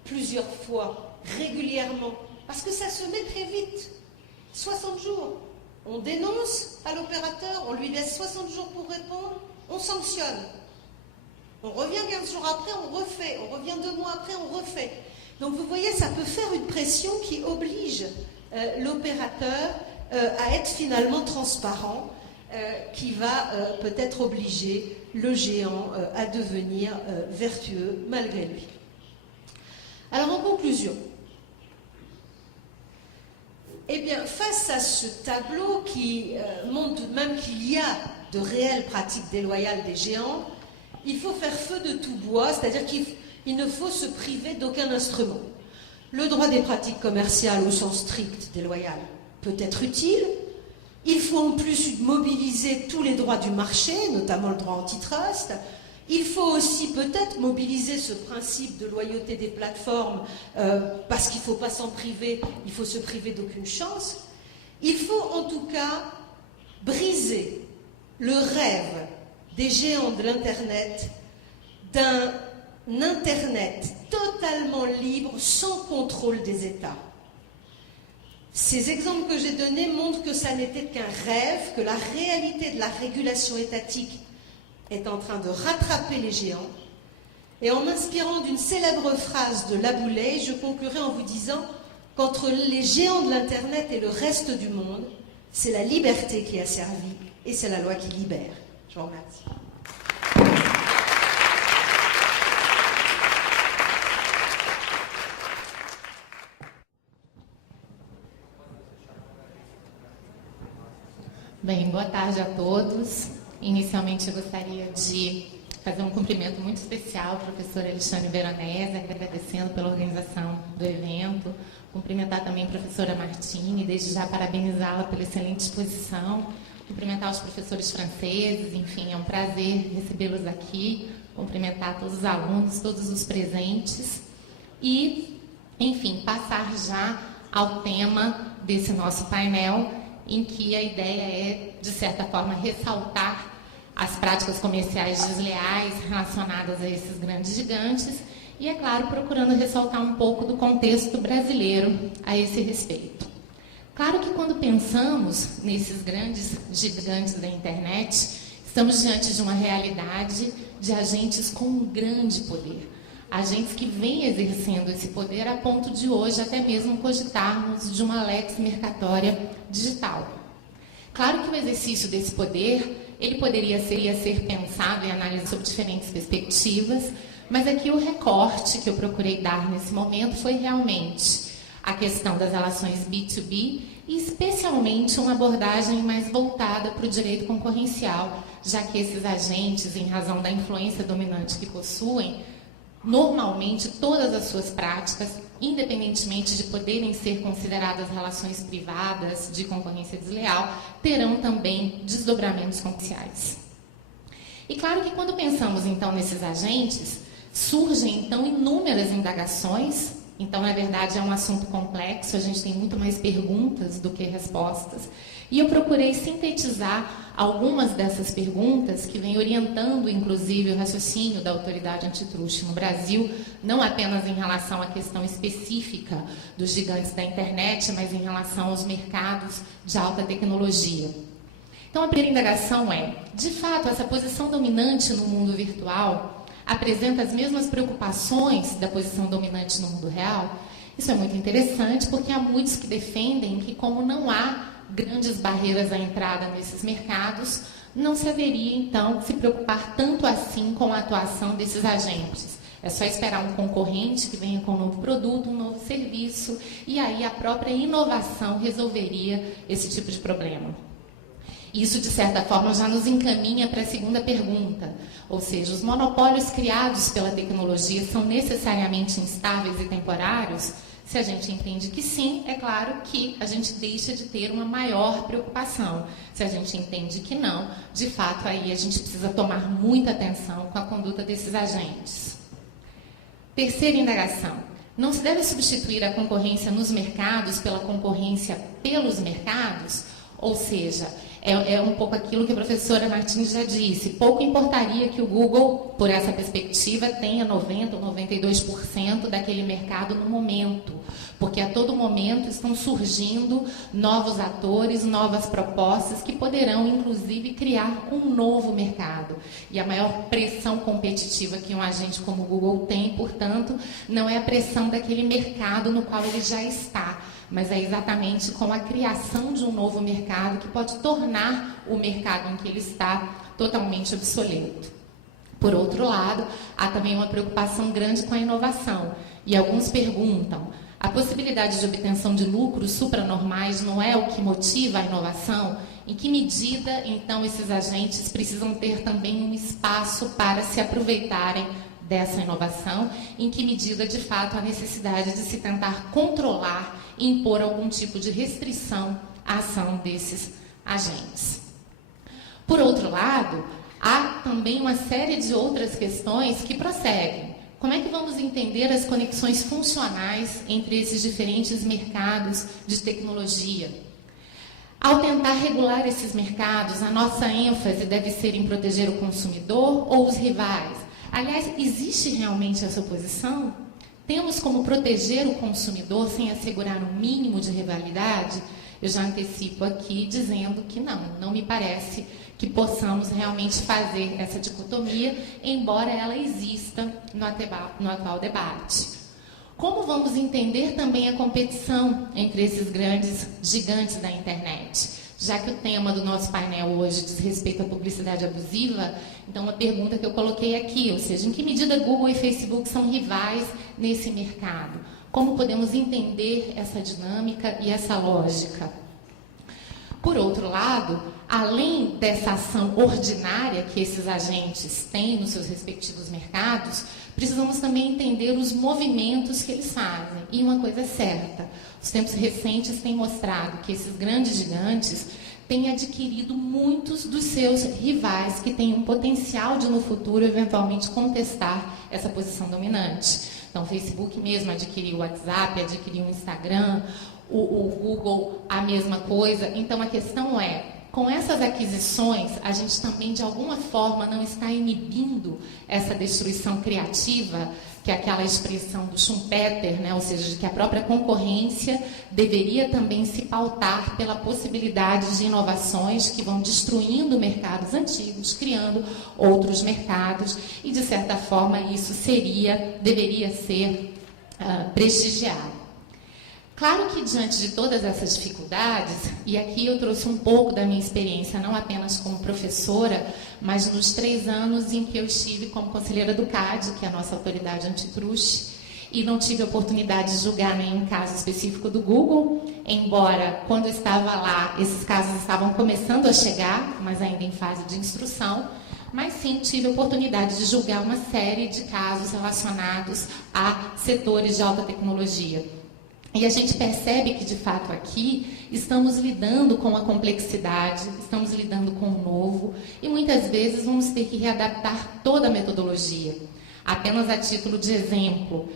plusieurs fois, régulièrement, parce que ça se met très vite, 60 jours, on dénonce à l'opérateur, on lui laisse 60 jours pour répondre, on sanctionne. On revient 15 jours après, on refait. On revient 2 mois après, on refait. Donc vous voyez, ça peut faire une pression qui oblige l'opérateur à être finalement transparent, qui va peut-être obliger le géant à devenir vertueux malgré lui. Alors en conclusion, eh bien, face à ce tableau qui montre tout de même qu'il y a de réelles pratiques déloyales des géants, il faut faire feu de tout bois, c'est-à-dire qu'il ne faut se priver d'aucun instrument. Le droit des pratiques commerciales au sens strict déloyal peut être utile. Il faut en plus mobiliser tous les droits du marché, notamment le droit antitrust. Il faut aussi peut-être mobiliser ce principe de loyauté des plateformes parce qu'il ne faut pas s'en priver, il faut se priver d'aucune chance. Il faut en tout cas briser le rêve des géants de l'Internet, d'un Internet totalement libre, sans contrôle des États. Ces exemples que j'ai donnés montrent que ça n'était qu'un rêve, que la réalité de la régulation étatique est en train de rattraper les géants. Et en m'inspirant d'une célèbre phrase de Laboulaye, je conclurai en vous disant qu'entre les géants de l'Internet et le reste du monde, c'est la liberté qui a servi et c'est la loi qui libère. Je vous remercie. Bem, boa tarde a todos. Inicialmente, eu gostaria de fazer um cumprimento muito especial ao professor Alexandre Veronese, agradecendo pela organização do evento. Cumprimentar também a professora Martini, desde já parabenizá-la pela excelente exposição. Cumprimentar os professores franceses, enfim, é um prazer recebê-los aqui. Cumprimentar todos os alunos, todos os presentes. E, enfim, passar já ao tema desse nosso painel, em que a ideia é, de certa forma, ressaltar as práticas comerciais desleais relacionadas a esses grandes gigantes e, é claro, procurando ressaltar um pouco do contexto brasileiro a esse respeito. Claro que quando pensamos nesses grandes gigantes da internet, estamos diante de uma realidade de agentes com um grande poder. Agentes que vêm exercendo esse poder a ponto de hoje até mesmo cogitarmos de uma lex mercatória digital. Claro que o exercício desse poder, ele seria ser pensado e analisado sob diferentes perspectivas, mas aqui o recorte que eu procurei dar nesse momento foi realmente a questão das relações B2B e especialmente uma abordagem mais voltada para o direito concorrencial, já que esses agentes, em razão da influência dominante que possuem, normalmente, todas as suas práticas, independentemente de poderem ser consideradas relações privadas de concorrência desleal, terão também desdobramentos comerciais. E claro que quando pensamos, então, nesses agentes, surgem, então, inúmeras indagações. Então, na verdade, é um assunto complexo, a gente tem muito mais perguntas do que respostas. E eu procurei sintetizar algumas dessas perguntas que vêm orientando, inclusive, o raciocínio da autoridade antitruste no Brasil, não apenas em relação à questão específica dos gigantes da internet, mas em relação aos mercados de alta tecnologia. Então, a primeira indagação é, de fato, essa posição dominante no mundo virtual apresenta as mesmas preocupações da posição dominante no mundo real? Isso é muito interessante, porque há muitos que defendem que, como não há grandes barreiras à entrada nesses mercados, não se haveria, então, se preocupar tanto assim com a atuação desses agentes. É só esperar um concorrente que venha com um novo produto, um novo serviço, e aí a própria inovação resolveria esse tipo de problema. Isso, de certa forma, já nos encaminha para a segunda pergunta, ou seja, os monopólios criados pela tecnologia são necessariamente instáveis e temporários? Se a gente entende que sim, é claro que a gente deixa de ter uma maior preocupação. Se a gente entende que não, de fato, aí a gente precisa tomar muita atenção com a conduta desses agentes. Terceira indagação. Não se deve substituir a concorrência nos mercados pela concorrência pelos mercados? Ou seja, é um pouco aquilo que a professora Martins já disse. Pouco importaria que o Google, por essa perspectiva, tenha 90% ou 92% daquele mercado no momento, porque a todo momento estão surgindo novos atores, novas propostas que poderão, inclusive, criar um novo mercado. E a maior pressão competitiva que um agente como o Google tem, portanto, não é a pressão daquele mercado no qual ele já está, mas é exatamente com a criação de um novo mercado que pode tornar o mercado em que ele está totalmente obsoleto. Por outro lado, há também uma preocupação grande com a inovação. E alguns perguntam, a possibilidade de obtenção de lucros supranormais não é o que motiva a inovação? Em que medida, então, esses agentes precisam ter também um espaço para se aproveitarem dessa inovação? Em que medida, de fato, a necessidade de se tentar controlar e impor algum tipo de restrição à ação desses agentes? Por outro lado, há também uma série de outras questões que prosseguem. Como é que vamos entender as conexões funcionais entre esses diferentes mercados de tecnologia? Ao tentar regular esses mercados, a nossa ênfase deve ser em proteger o consumidor ou os rivais? Aliás, existe realmente essa oposição? Temos como proteger o consumidor sem assegurar um mínimo de rivalidade? Eu já antecipo aqui dizendo que não me parece que possamos realmente fazer essa dicotomia, embora ela exista no atual debate. Como vamos entender também a competição entre esses grandes gigantes da internet? Já que o tema do nosso painel hoje diz respeito à publicidade abusiva, então uma pergunta que eu coloquei aqui, ou seja, em que medida Google e Facebook são rivais nesse mercado? Como podemos entender essa dinâmica e essa lógica? Por outro lado, além dessa ação ordinária que esses agentes têm nos seus respectivos mercados, precisamos também entender os movimentos que eles fazem. E uma coisa é certa, os tempos recentes têm mostrado que esses grandes gigantes têm adquirido muitos dos seus rivais que têm um potencial de, no futuro, eventualmente contestar essa posição dominante. Então, o Facebook mesmo adquiriu o WhatsApp, adquiriu o Instagram, o Google a mesma coisa. Então, a questão é, com essas aquisições, a gente também, de alguma forma, não está inibindo essa destruição criativa, que é aquela expressão do Schumpeter, né? Ou seja, de que a própria concorrência deveria também se pautar pela possibilidade de inovações que vão destruindo mercados antigos, criando outros mercados, e, de certa forma, isso deveria ser prestigiado. Claro que, diante de todas essas dificuldades, e aqui eu trouxe um pouco da minha experiência, não apenas como professora, mas nos 3 anos em que eu estive como conselheira do CAD, que é a nossa autoridade antitruste, e não tive a oportunidade de julgar nenhum caso específico do Google, embora, quando eu estava lá, esses casos estavam começando a chegar, mas ainda em fase de instrução, mas sim tive a oportunidade de julgar uma série de casos relacionados a setores de alta tecnologia. E a gente percebe que, de fato, aqui estamos lidando com a complexidade, estamos lidando com o novo, e muitas vezes vamos ter que readaptar toda a metodologia. Apenas a título de exemplo,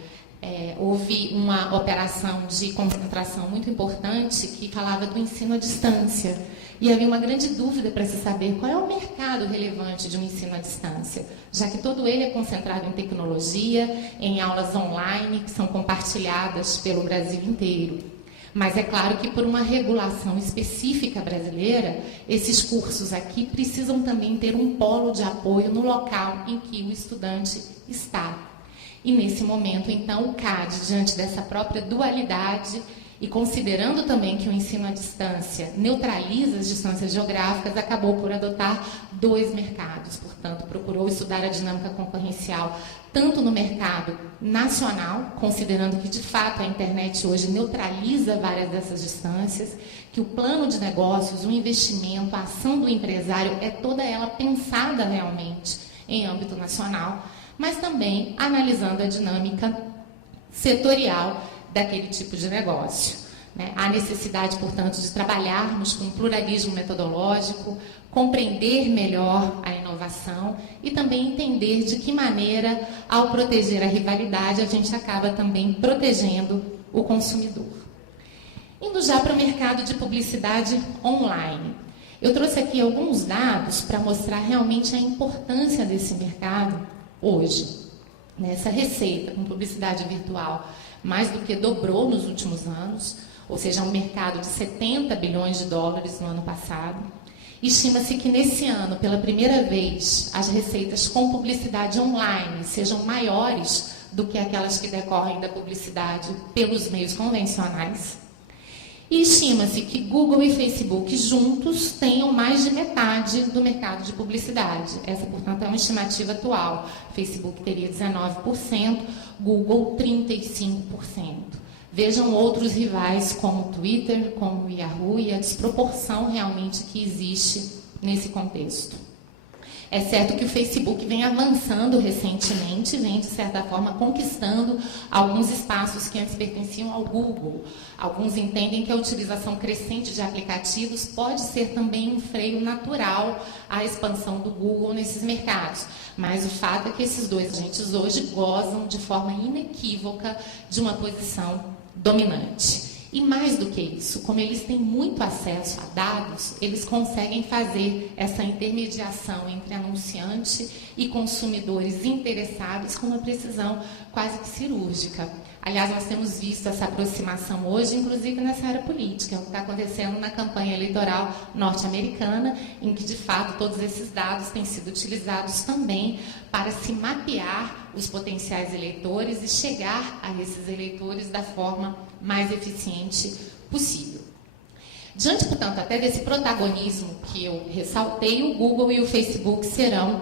houve uma operação de concentração muito importante que falava do ensino à distância. E havia uma grande dúvida para se saber qual é o mercado relevante de um ensino à distância, já que todo ele é concentrado em tecnologia, em aulas online que são compartilhadas pelo Brasil inteiro. Mas é claro que, por uma regulação específica brasileira, esses cursos aqui precisam também ter um polo de apoio no local em que o estudante está. E, nesse momento, então, o CAD, diante dessa própria dualidade, e considerando também que o ensino à distância neutraliza as distâncias geográficas, acabou por adotar 2 mercados. Portanto, procurou estudar a dinâmica concorrencial tanto no mercado nacional, considerando que, de fato, a internet hoje neutraliza várias dessas distâncias, que o plano de negócios, o investimento, a ação do empresário é toda ela pensada realmente em âmbito nacional, mas também analisando a dinâmica setorial daquele tipo de negócio. Há necessidade, portanto, de trabalharmos com pluralismo metodológico, compreender melhor a inovação e também entender de que maneira, ao proteger a rivalidade, a gente acaba também protegendo o consumidor. Indo já para o mercado de publicidade online. Eu trouxe aqui alguns dados para mostrar realmente a importância desse mercado hoje. Essa receita com publicidade virtual mais do que dobrou nos últimos anos, ou seja, um mercado de 70 bilhões de dólares no ano passado. Estima-se que nesse ano, pela primeira vez, as receitas com publicidade online sejam maiores do que aquelas que decorrem da publicidade pelos meios convencionais. E estima-se que Google e Facebook juntos tenham mais de metade do mercado de publicidade. Essa, portanto, é uma estimativa atual. Facebook teria 19%, Google 35%. Vejam outros rivais como o Twitter, como o Yahoo e a desproporção realmente que existe nesse contexto. É certo que o Facebook vem avançando recentemente, vem, de certa forma, conquistando alguns espaços que antes pertenciam ao Google. Alguns entendem que a utilização crescente de aplicativos pode ser também um freio natural à expansão do Google nesses mercados. Mas o fato é que esses 2 agentes hoje gozam de forma inequívoca de uma posição dominante. E mais do que isso, como eles têm muito acesso a dados, eles conseguem fazer essa intermediação entre anunciante e consumidores interessados com uma precisão quase que cirúrgica. Aliás, nós temos visto essa aproximação hoje, inclusive nessa área política, o que está acontecendo na campanha eleitoral norte-americana, em que, de fato, todos esses dados têm sido utilizados também para se mapear os potenciais eleitores e chegar a esses eleitores da forma mais eficiente possível. Diante, portanto, até desse protagonismo que eu ressaltei, o Google e o Facebook serão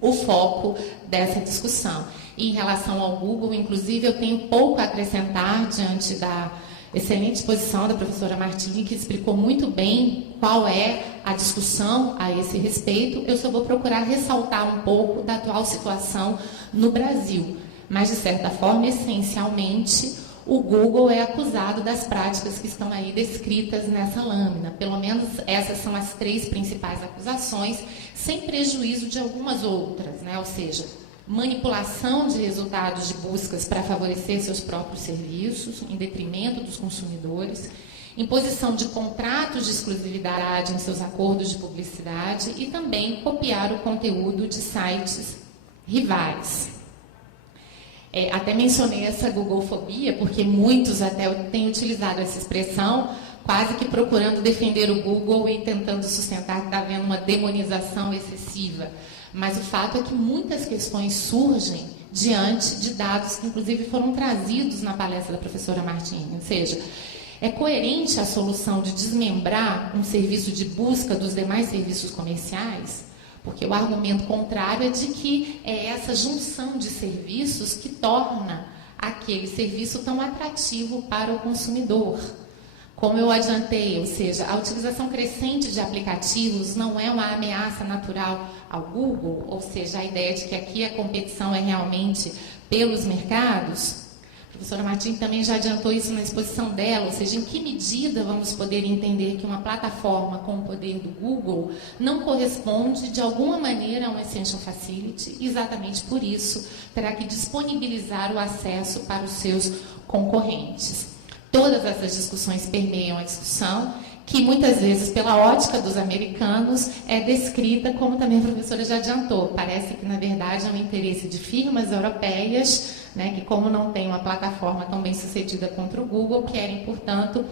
o foco dessa discussão. E em relação ao Google, inclusive, eu tenho pouco a acrescentar diante da excelente exposição da professora Martini, que explicou muito bem qual é a discussão a esse respeito. Eu só vou procurar ressaltar um pouco da atual situação no Brasil. Mas, de certa forma, essencialmente, o Google é acusado das práticas que estão aí descritas nessa lâmina. Pelo menos essas são as 3 principais acusações, sem prejuízo de algumas outras, né? Ou seja, manipulação de resultados de buscas para favorecer seus próprios serviços, em detrimento dos consumidores, imposição de contratos de exclusividade em seus acordos de publicidade e também copiar o conteúdo de sites rivais. Até mencionei essa Googofobia, porque muitos até têm utilizado essa expressão, quase que procurando defender o Google e tentando sustentar que está havendo uma demonização excessiva. Mas o fato é que muitas questões surgem diante de dados que, inclusive, foram trazidos na palestra da professora Martini. Ou seja, é coerente a solução de desmembrar um serviço de busca dos demais serviços comerciais? Porque o argumento contrário é de que é essa junção de serviços que torna aquele serviço tão atrativo para o consumidor. Como eu adiantei, ou seja, a utilização crescente de aplicativos não é uma ameaça natural ao Google, ou seja, a ideia de que aqui a competição é realmente pelos mercados. A professora Martins também já adiantou isso na exposição dela, ou seja, em que medida vamos poder entender que uma plataforma com o poder do Google não corresponde de alguma maneira a um Essential Facility, e exatamente por isso terá que disponibilizar o acesso para os seus concorrentes. Todas essas discussões permeiam a discussão, que muitas vezes, pela ótica dos americanos, é descrita, como também a professora já adiantou. Parece que, na verdade, é um interesse de firmas europeias, né, que, como não tem uma plataforma tão bem sucedida contra o Google, querem, portanto,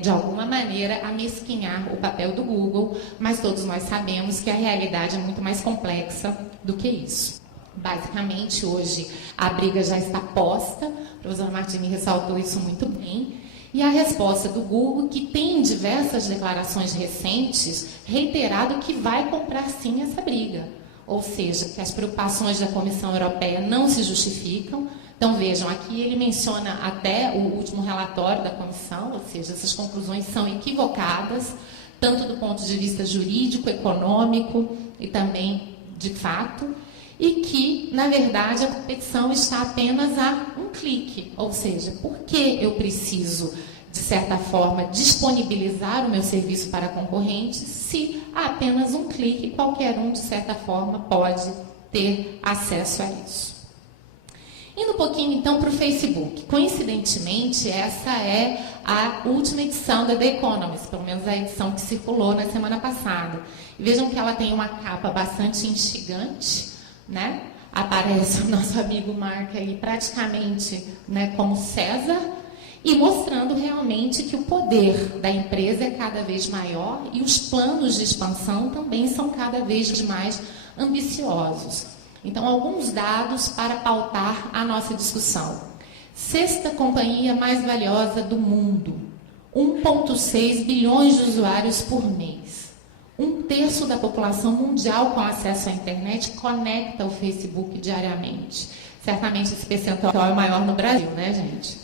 de alguma maneira, amesquinhar o papel do Google, mas todos nós sabemos que a realidade é muito mais complexa do que isso. Basicamente, hoje, a briga já está posta, a professora Martini ressaltou isso muito bem, e a resposta do Google, que tem em diversas declarações recentes, reiterado que vai comprar sim essa briga. Ou seja, que as preocupações da Comissão Europeia não se justificam. Então, vejam, aqui ele menciona até o último relatório da Comissão, ou seja, essas conclusões são equivocadas, tanto do ponto de vista jurídico, econômico e também de fato, e que, na verdade, a competição está apenas a um clique. Ou seja, por que eu preciso, de certa forma, disponibilizar o meu serviço para concorrentes se há apenas um clique, qualquer um, de certa forma, pode ter acesso a isso? Indo um pouquinho, então, para o Facebook. Coincidentemente, essa é a última edição da The Economist, pelo menos a edição que circulou na semana passada. E vejam que ela tem uma capa bastante instigante, né? Aparece o nosso amigo Mark aí praticamente, né, como César, e mostrando realmente que o poder da empresa é cada vez maior e os planos de expansão também são cada vez mais ambiciosos. Então, alguns dados para pautar a nossa discussão. 6ª companhia mais valiosa do mundo, 1,6 bilhões de usuários por mês. 1/3 da população mundial com acesso à internet conecta o Facebook diariamente. Certamente esse percentual é maior no Brasil, né, gente?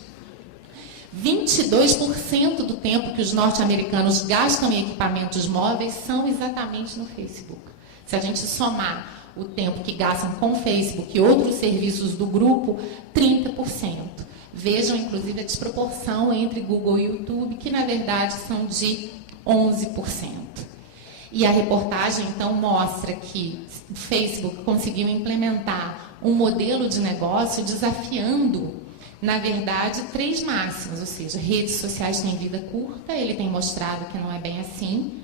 22% do tempo que os norte-americanos gastam em equipamentos móveis são exatamente no Facebook. Se a gente somar o tempo que gastam com o Facebook e outros serviços do grupo, 30%. Vejam, inclusive, a desproporção entre Google e YouTube, que, na verdade, são de 11%. E a reportagem, então, mostra que o Facebook conseguiu implementar um modelo de negócio desafiando, na verdade, 3 máximas, ou seja, redes sociais têm vida curta, ele tem mostrado que não é bem assim.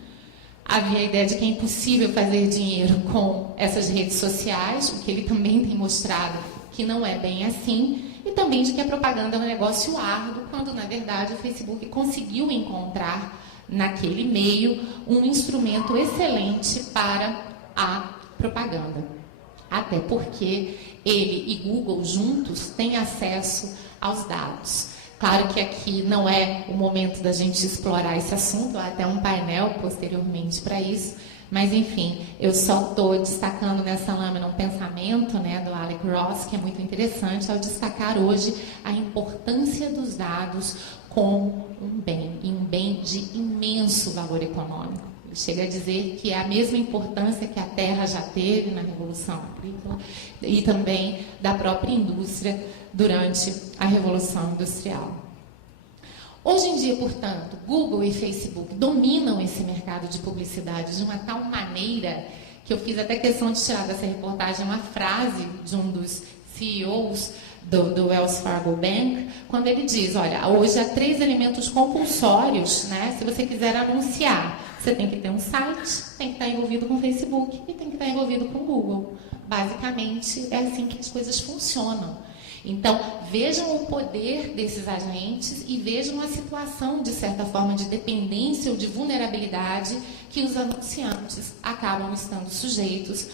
Havia a ideia de que é impossível fazer dinheiro com essas redes sociais, o que ele também tem mostrado que não é bem assim, e também de que a propaganda é um negócio árduo, quando, na verdade, o Facebook conseguiu encontrar naquele meio um instrumento excelente para a propaganda. Até porque ele e Google juntos têm acesso aos dados. Claro que aqui não é o momento da gente explorar esse assunto, há até um painel posteriormente para isso, mas enfim, eu só estou destacando nessa lâmina um pensamento, né, do Alec Ross, que é muito interessante, ao destacar hoje a importância dos dados como um bem, e um bem de imenso valor econômico. Ele chega a dizer que é a mesma importância que a terra já teve na Revolução Agrícola e também da própria indústria durante a Revolução Industrial. Hoje em dia, portanto, Google e Facebook dominam esse mercado de publicidade de uma tal maneira que eu fiz até questão de tirar dessa reportagem uma frase de um dos CEOs do Wells Fargo Bank, quando ele diz, olha, hoje há 3 elementos compulsórios, né? Se você quiser anunciar, você tem que ter um site, tem que estar envolvido com o Facebook e tem que estar envolvido com o Google. Basicamente, é assim que as coisas funcionam. Então, vejam o poder desses agentes e vejam a situação, de certa forma, de dependência ou de vulnerabilidade que os anunciantes acabam estando sujeitos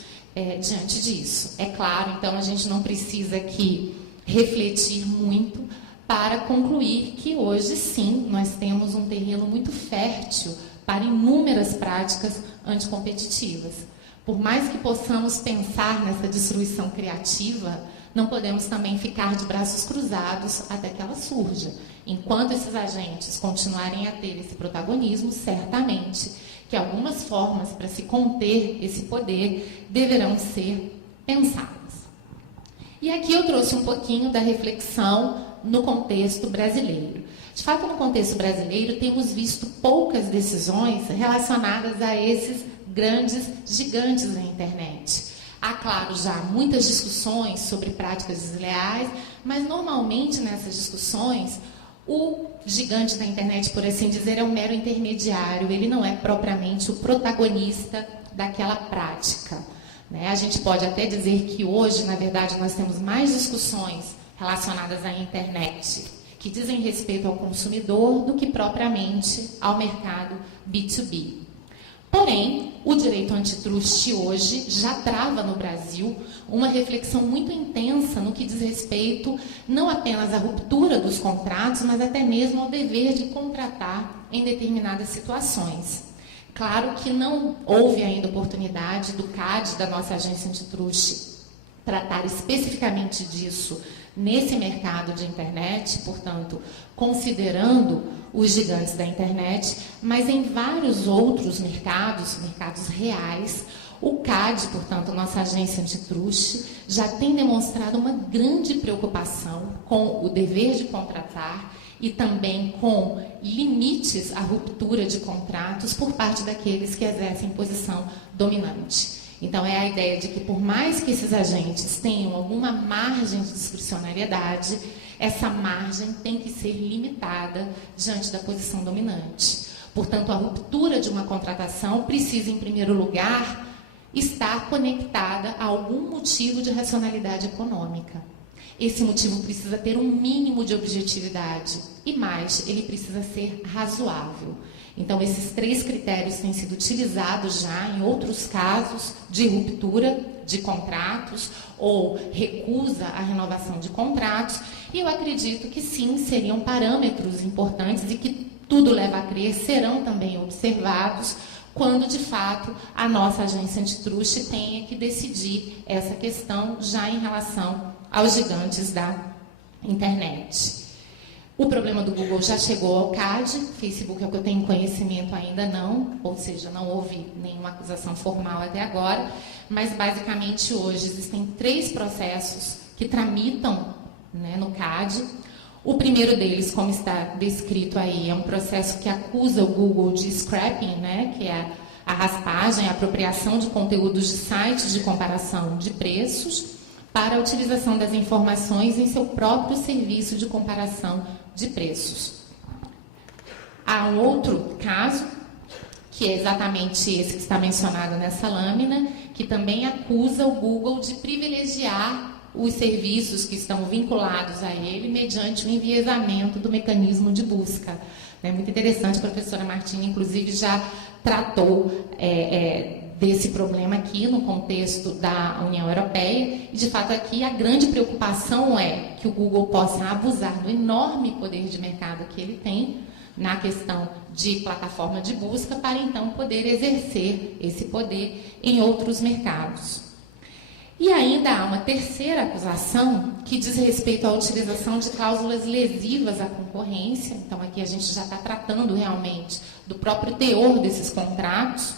diante disso. É claro, então, a gente não precisa aqui refletir muito para concluir que hoje, sim, nós temos um terreno muito fértil para inúmeras práticas anticompetitivas. Por mais que possamos pensar nessa destruição criativa, não podemos também ficar de braços cruzados até que ela surja. Enquanto esses agentes continuarem a ter esse protagonismo, certamente que algumas formas para se conter esse poder deverão ser pensadas. E aqui eu trouxe um pouquinho da reflexão no contexto brasileiro. De fato, no contexto brasileiro, temos visto poucas decisões relacionadas a esses grandes gigantes da internet. Há, claro, já muitas discussões sobre práticas desleais, mas normalmente nessas discussões, o gigante da internet, por assim dizer, é um mero intermediário, ele não é propriamente o protagonista daquela prática. Né? A gente pode até dizer que hoje, na verdade, nós temos mais discussões relacionadas à internet que dizem respeito ao consumidor do que propriamente ao mercado B2B. Porém, o direito antitruste hoje já trava no Brasil uma reflexão muito intensa no que diz respeito não apenas à ruptura dos contratos, mas até mesmo ao dever de contratar em determinadas situações. Claro que não houve ainda oportunidade do CAD, da nossa agência antitruste, tratar especificamente disso nesse mercado de internet, portanto, considerando os gigantes da internet, mas em vários outros mercados reais, o CAD, portanto, nossa agência antitruste, já tem demonstrado uma grande preocupação com o dever de contratar e também com limites à ruptura de contratos por parte daqueles que exercem posição dominante. Então, é a ideia de que, por mais que esses agentes tenham alguma margem de discricionariedade, essa margem tem que ser limitada diante da posição dominante. Portanto, a ruptura de uma contratação precisa, em primeiro lugar, estar conectada a algum motivo de racionalidade econômica. Esse motivo precisa ter um mínimo de objetividade e, mais, ele precisa ser razoável. Então, esses 3 critérios têm sido utilizados já em outros casos de ruptura de contratos ou recusa à renovação de contratos, e eu acredito que sim, seriam parâmetros importantes e que tudo leva a crer serão também observados quando, de fato, a nossa agência antitruste tenha que decidir essa questão já em relação aos gigantes da internet. O problema do Google já chegou ao CAD, Facebook é o que eu tenho conhecimento ainda não, ou seja, não houve nenhuma acusação formal até agora, mas basicamente hoje existem 3 processos que tramitam, né, no CAD. O primeiro deles, como está descrito aí, é um processo que acusa o Google de scrapping, né, que é a raspagem, a apropriação de conteúdos de sites de comparação de preços para a utilização das informações em seu próprio serviço de comparação de preços. Há um outro caso, que é exatamente esse que está mencionado nessa lâmina, que também acusa o Google de privilegiar os serviços que estão vinculados a ele mediante o enviesamento do mecanismo de busca. É muito interessante, a professora Martini, inclusive, já tratou desse problema aqui no contexto da União Europeia, e de fato aqui a grande preocupação é que o Google possa abusar do enorme poder de mercado que ele tem na questão de plataforma de busca, para então poder exercer esse poder em outros mercados. E ainda há uma terceira acusação que diz respeito à utilização de cláusulas lesivas à concorrência. Então aqui a gente já está tratando realmente do próprio teor desses contratos,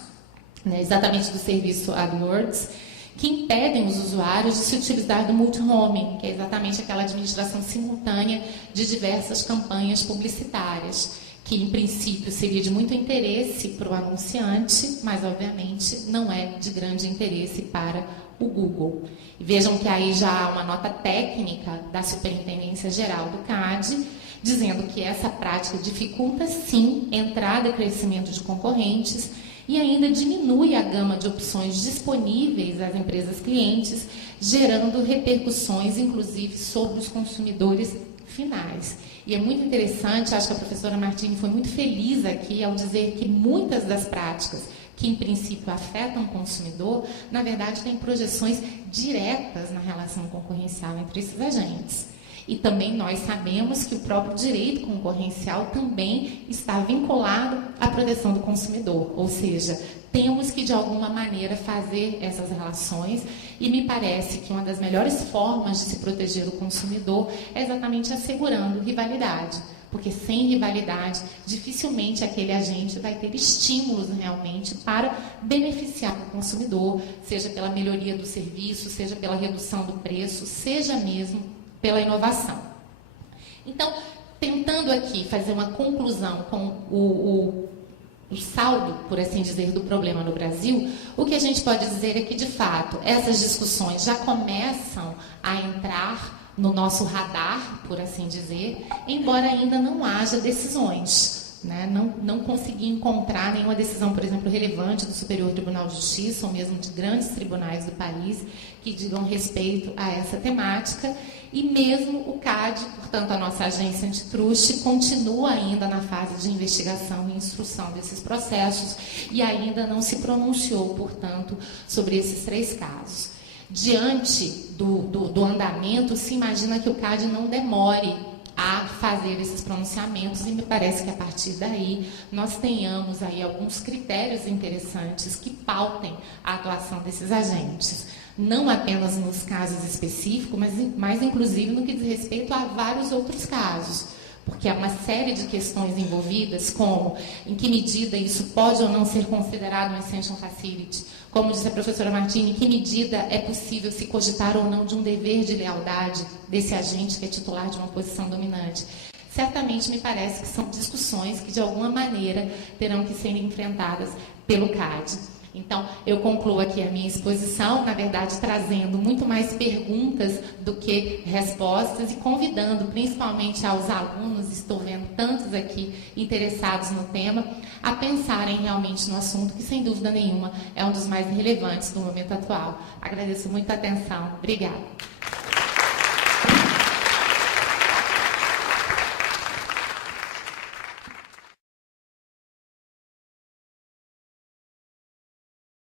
né, exatamente do serviço AdWords, que impedem os usuários de se utilizar do multi-homing, que é exatamente aquela administração simultânea de diversas campanhas publicitárias, que em princípio seria de muito interesse para o anunciante, mas obviamente não é de grande interesse para o Google. E vejam que aí já há uma nota técnica da Superintendência Geral do CAD, dizendo que essa prática dificulta sim entrada e crescimento de concorrentes e ainda diminui a gama de opções disponíveis às empresas clientes, gerando repercussões, inclusive, sobre os consumidores finais. E é muito interessante, acho que a professora Martini foi muito feliz aqui ao dizer que muitas das práticas que, em princípio, afetam o consumidor, na verdade, têm projeções diretas na relação concorrencial entre esses agentes. E também nós sabemos que o próprio direito concorrencial também está vinculado à proteção do consumidor, ou seja, temos que de alguma maneira fazer essas relações, e me parece que uma das melhores formas de se proteger o consumidor é exatamente assegurando rivalidade, porque sem rivalidade dificilmente aquele agente vai ter estímulos realmente para beneficiar o consumidor, seja pela melhoria do serviço, seja pela redução do preço, seja mesmo pela inovação. Então, tentando aqui fazer uma conclusão com o saldo, por assim dizer, do problema no Brasil, o que a gente pode dizer é que, de fato, essas discussões já começam a entrar no nosso radar, por assim dizer, embora ainda não haja decisões. Né? Não consegui encontrar nenhuma decisão, por exemplo, relevante do Superior Tribunal de Justiça, ou mesmo de grandes tribunais do país, que digam respeito a essa temática. E mesmo o CAD, portanto, a nossa agência antitruste, continua ainda na fase de investigação e instrução desses processos e ainda não se pronunciou, portanto, sobre esses 3 casos. Diante do andamento, se imagina que o CAD não demore a fazer esses pronunciamentos, e me parece que a partir daí nós tenhamos aí alguns critérios interessantes que pautem a atuação desses agentes, não apenas nos casos específicos, mas inclusive no que diz respeito a vários outros casos, porque há uma série de questões envolvidas, como em que medida isso pode ou não ser considerado um essential facility, como disse a professora Martini, em que medida é possível se cogitar ou não de um dever de lealdade desse agente que é titular de uma posição dominante. Certamente me parece que são discussões que de alguma maneira terão que ser enfrentadas pelo CAD. Então, eu concluo aqui a minha exposição, na verdade, trazendo muito mais perguntas do que respostas e convidando, principalmente aos alunos, estou vendo tantos aqui interessados no tema, a pensarem realmente no assunto, que, sem dúvida nenhuma, é um dos mais relevantes do momento atual. Agradeço muito a atenção. Obrigada.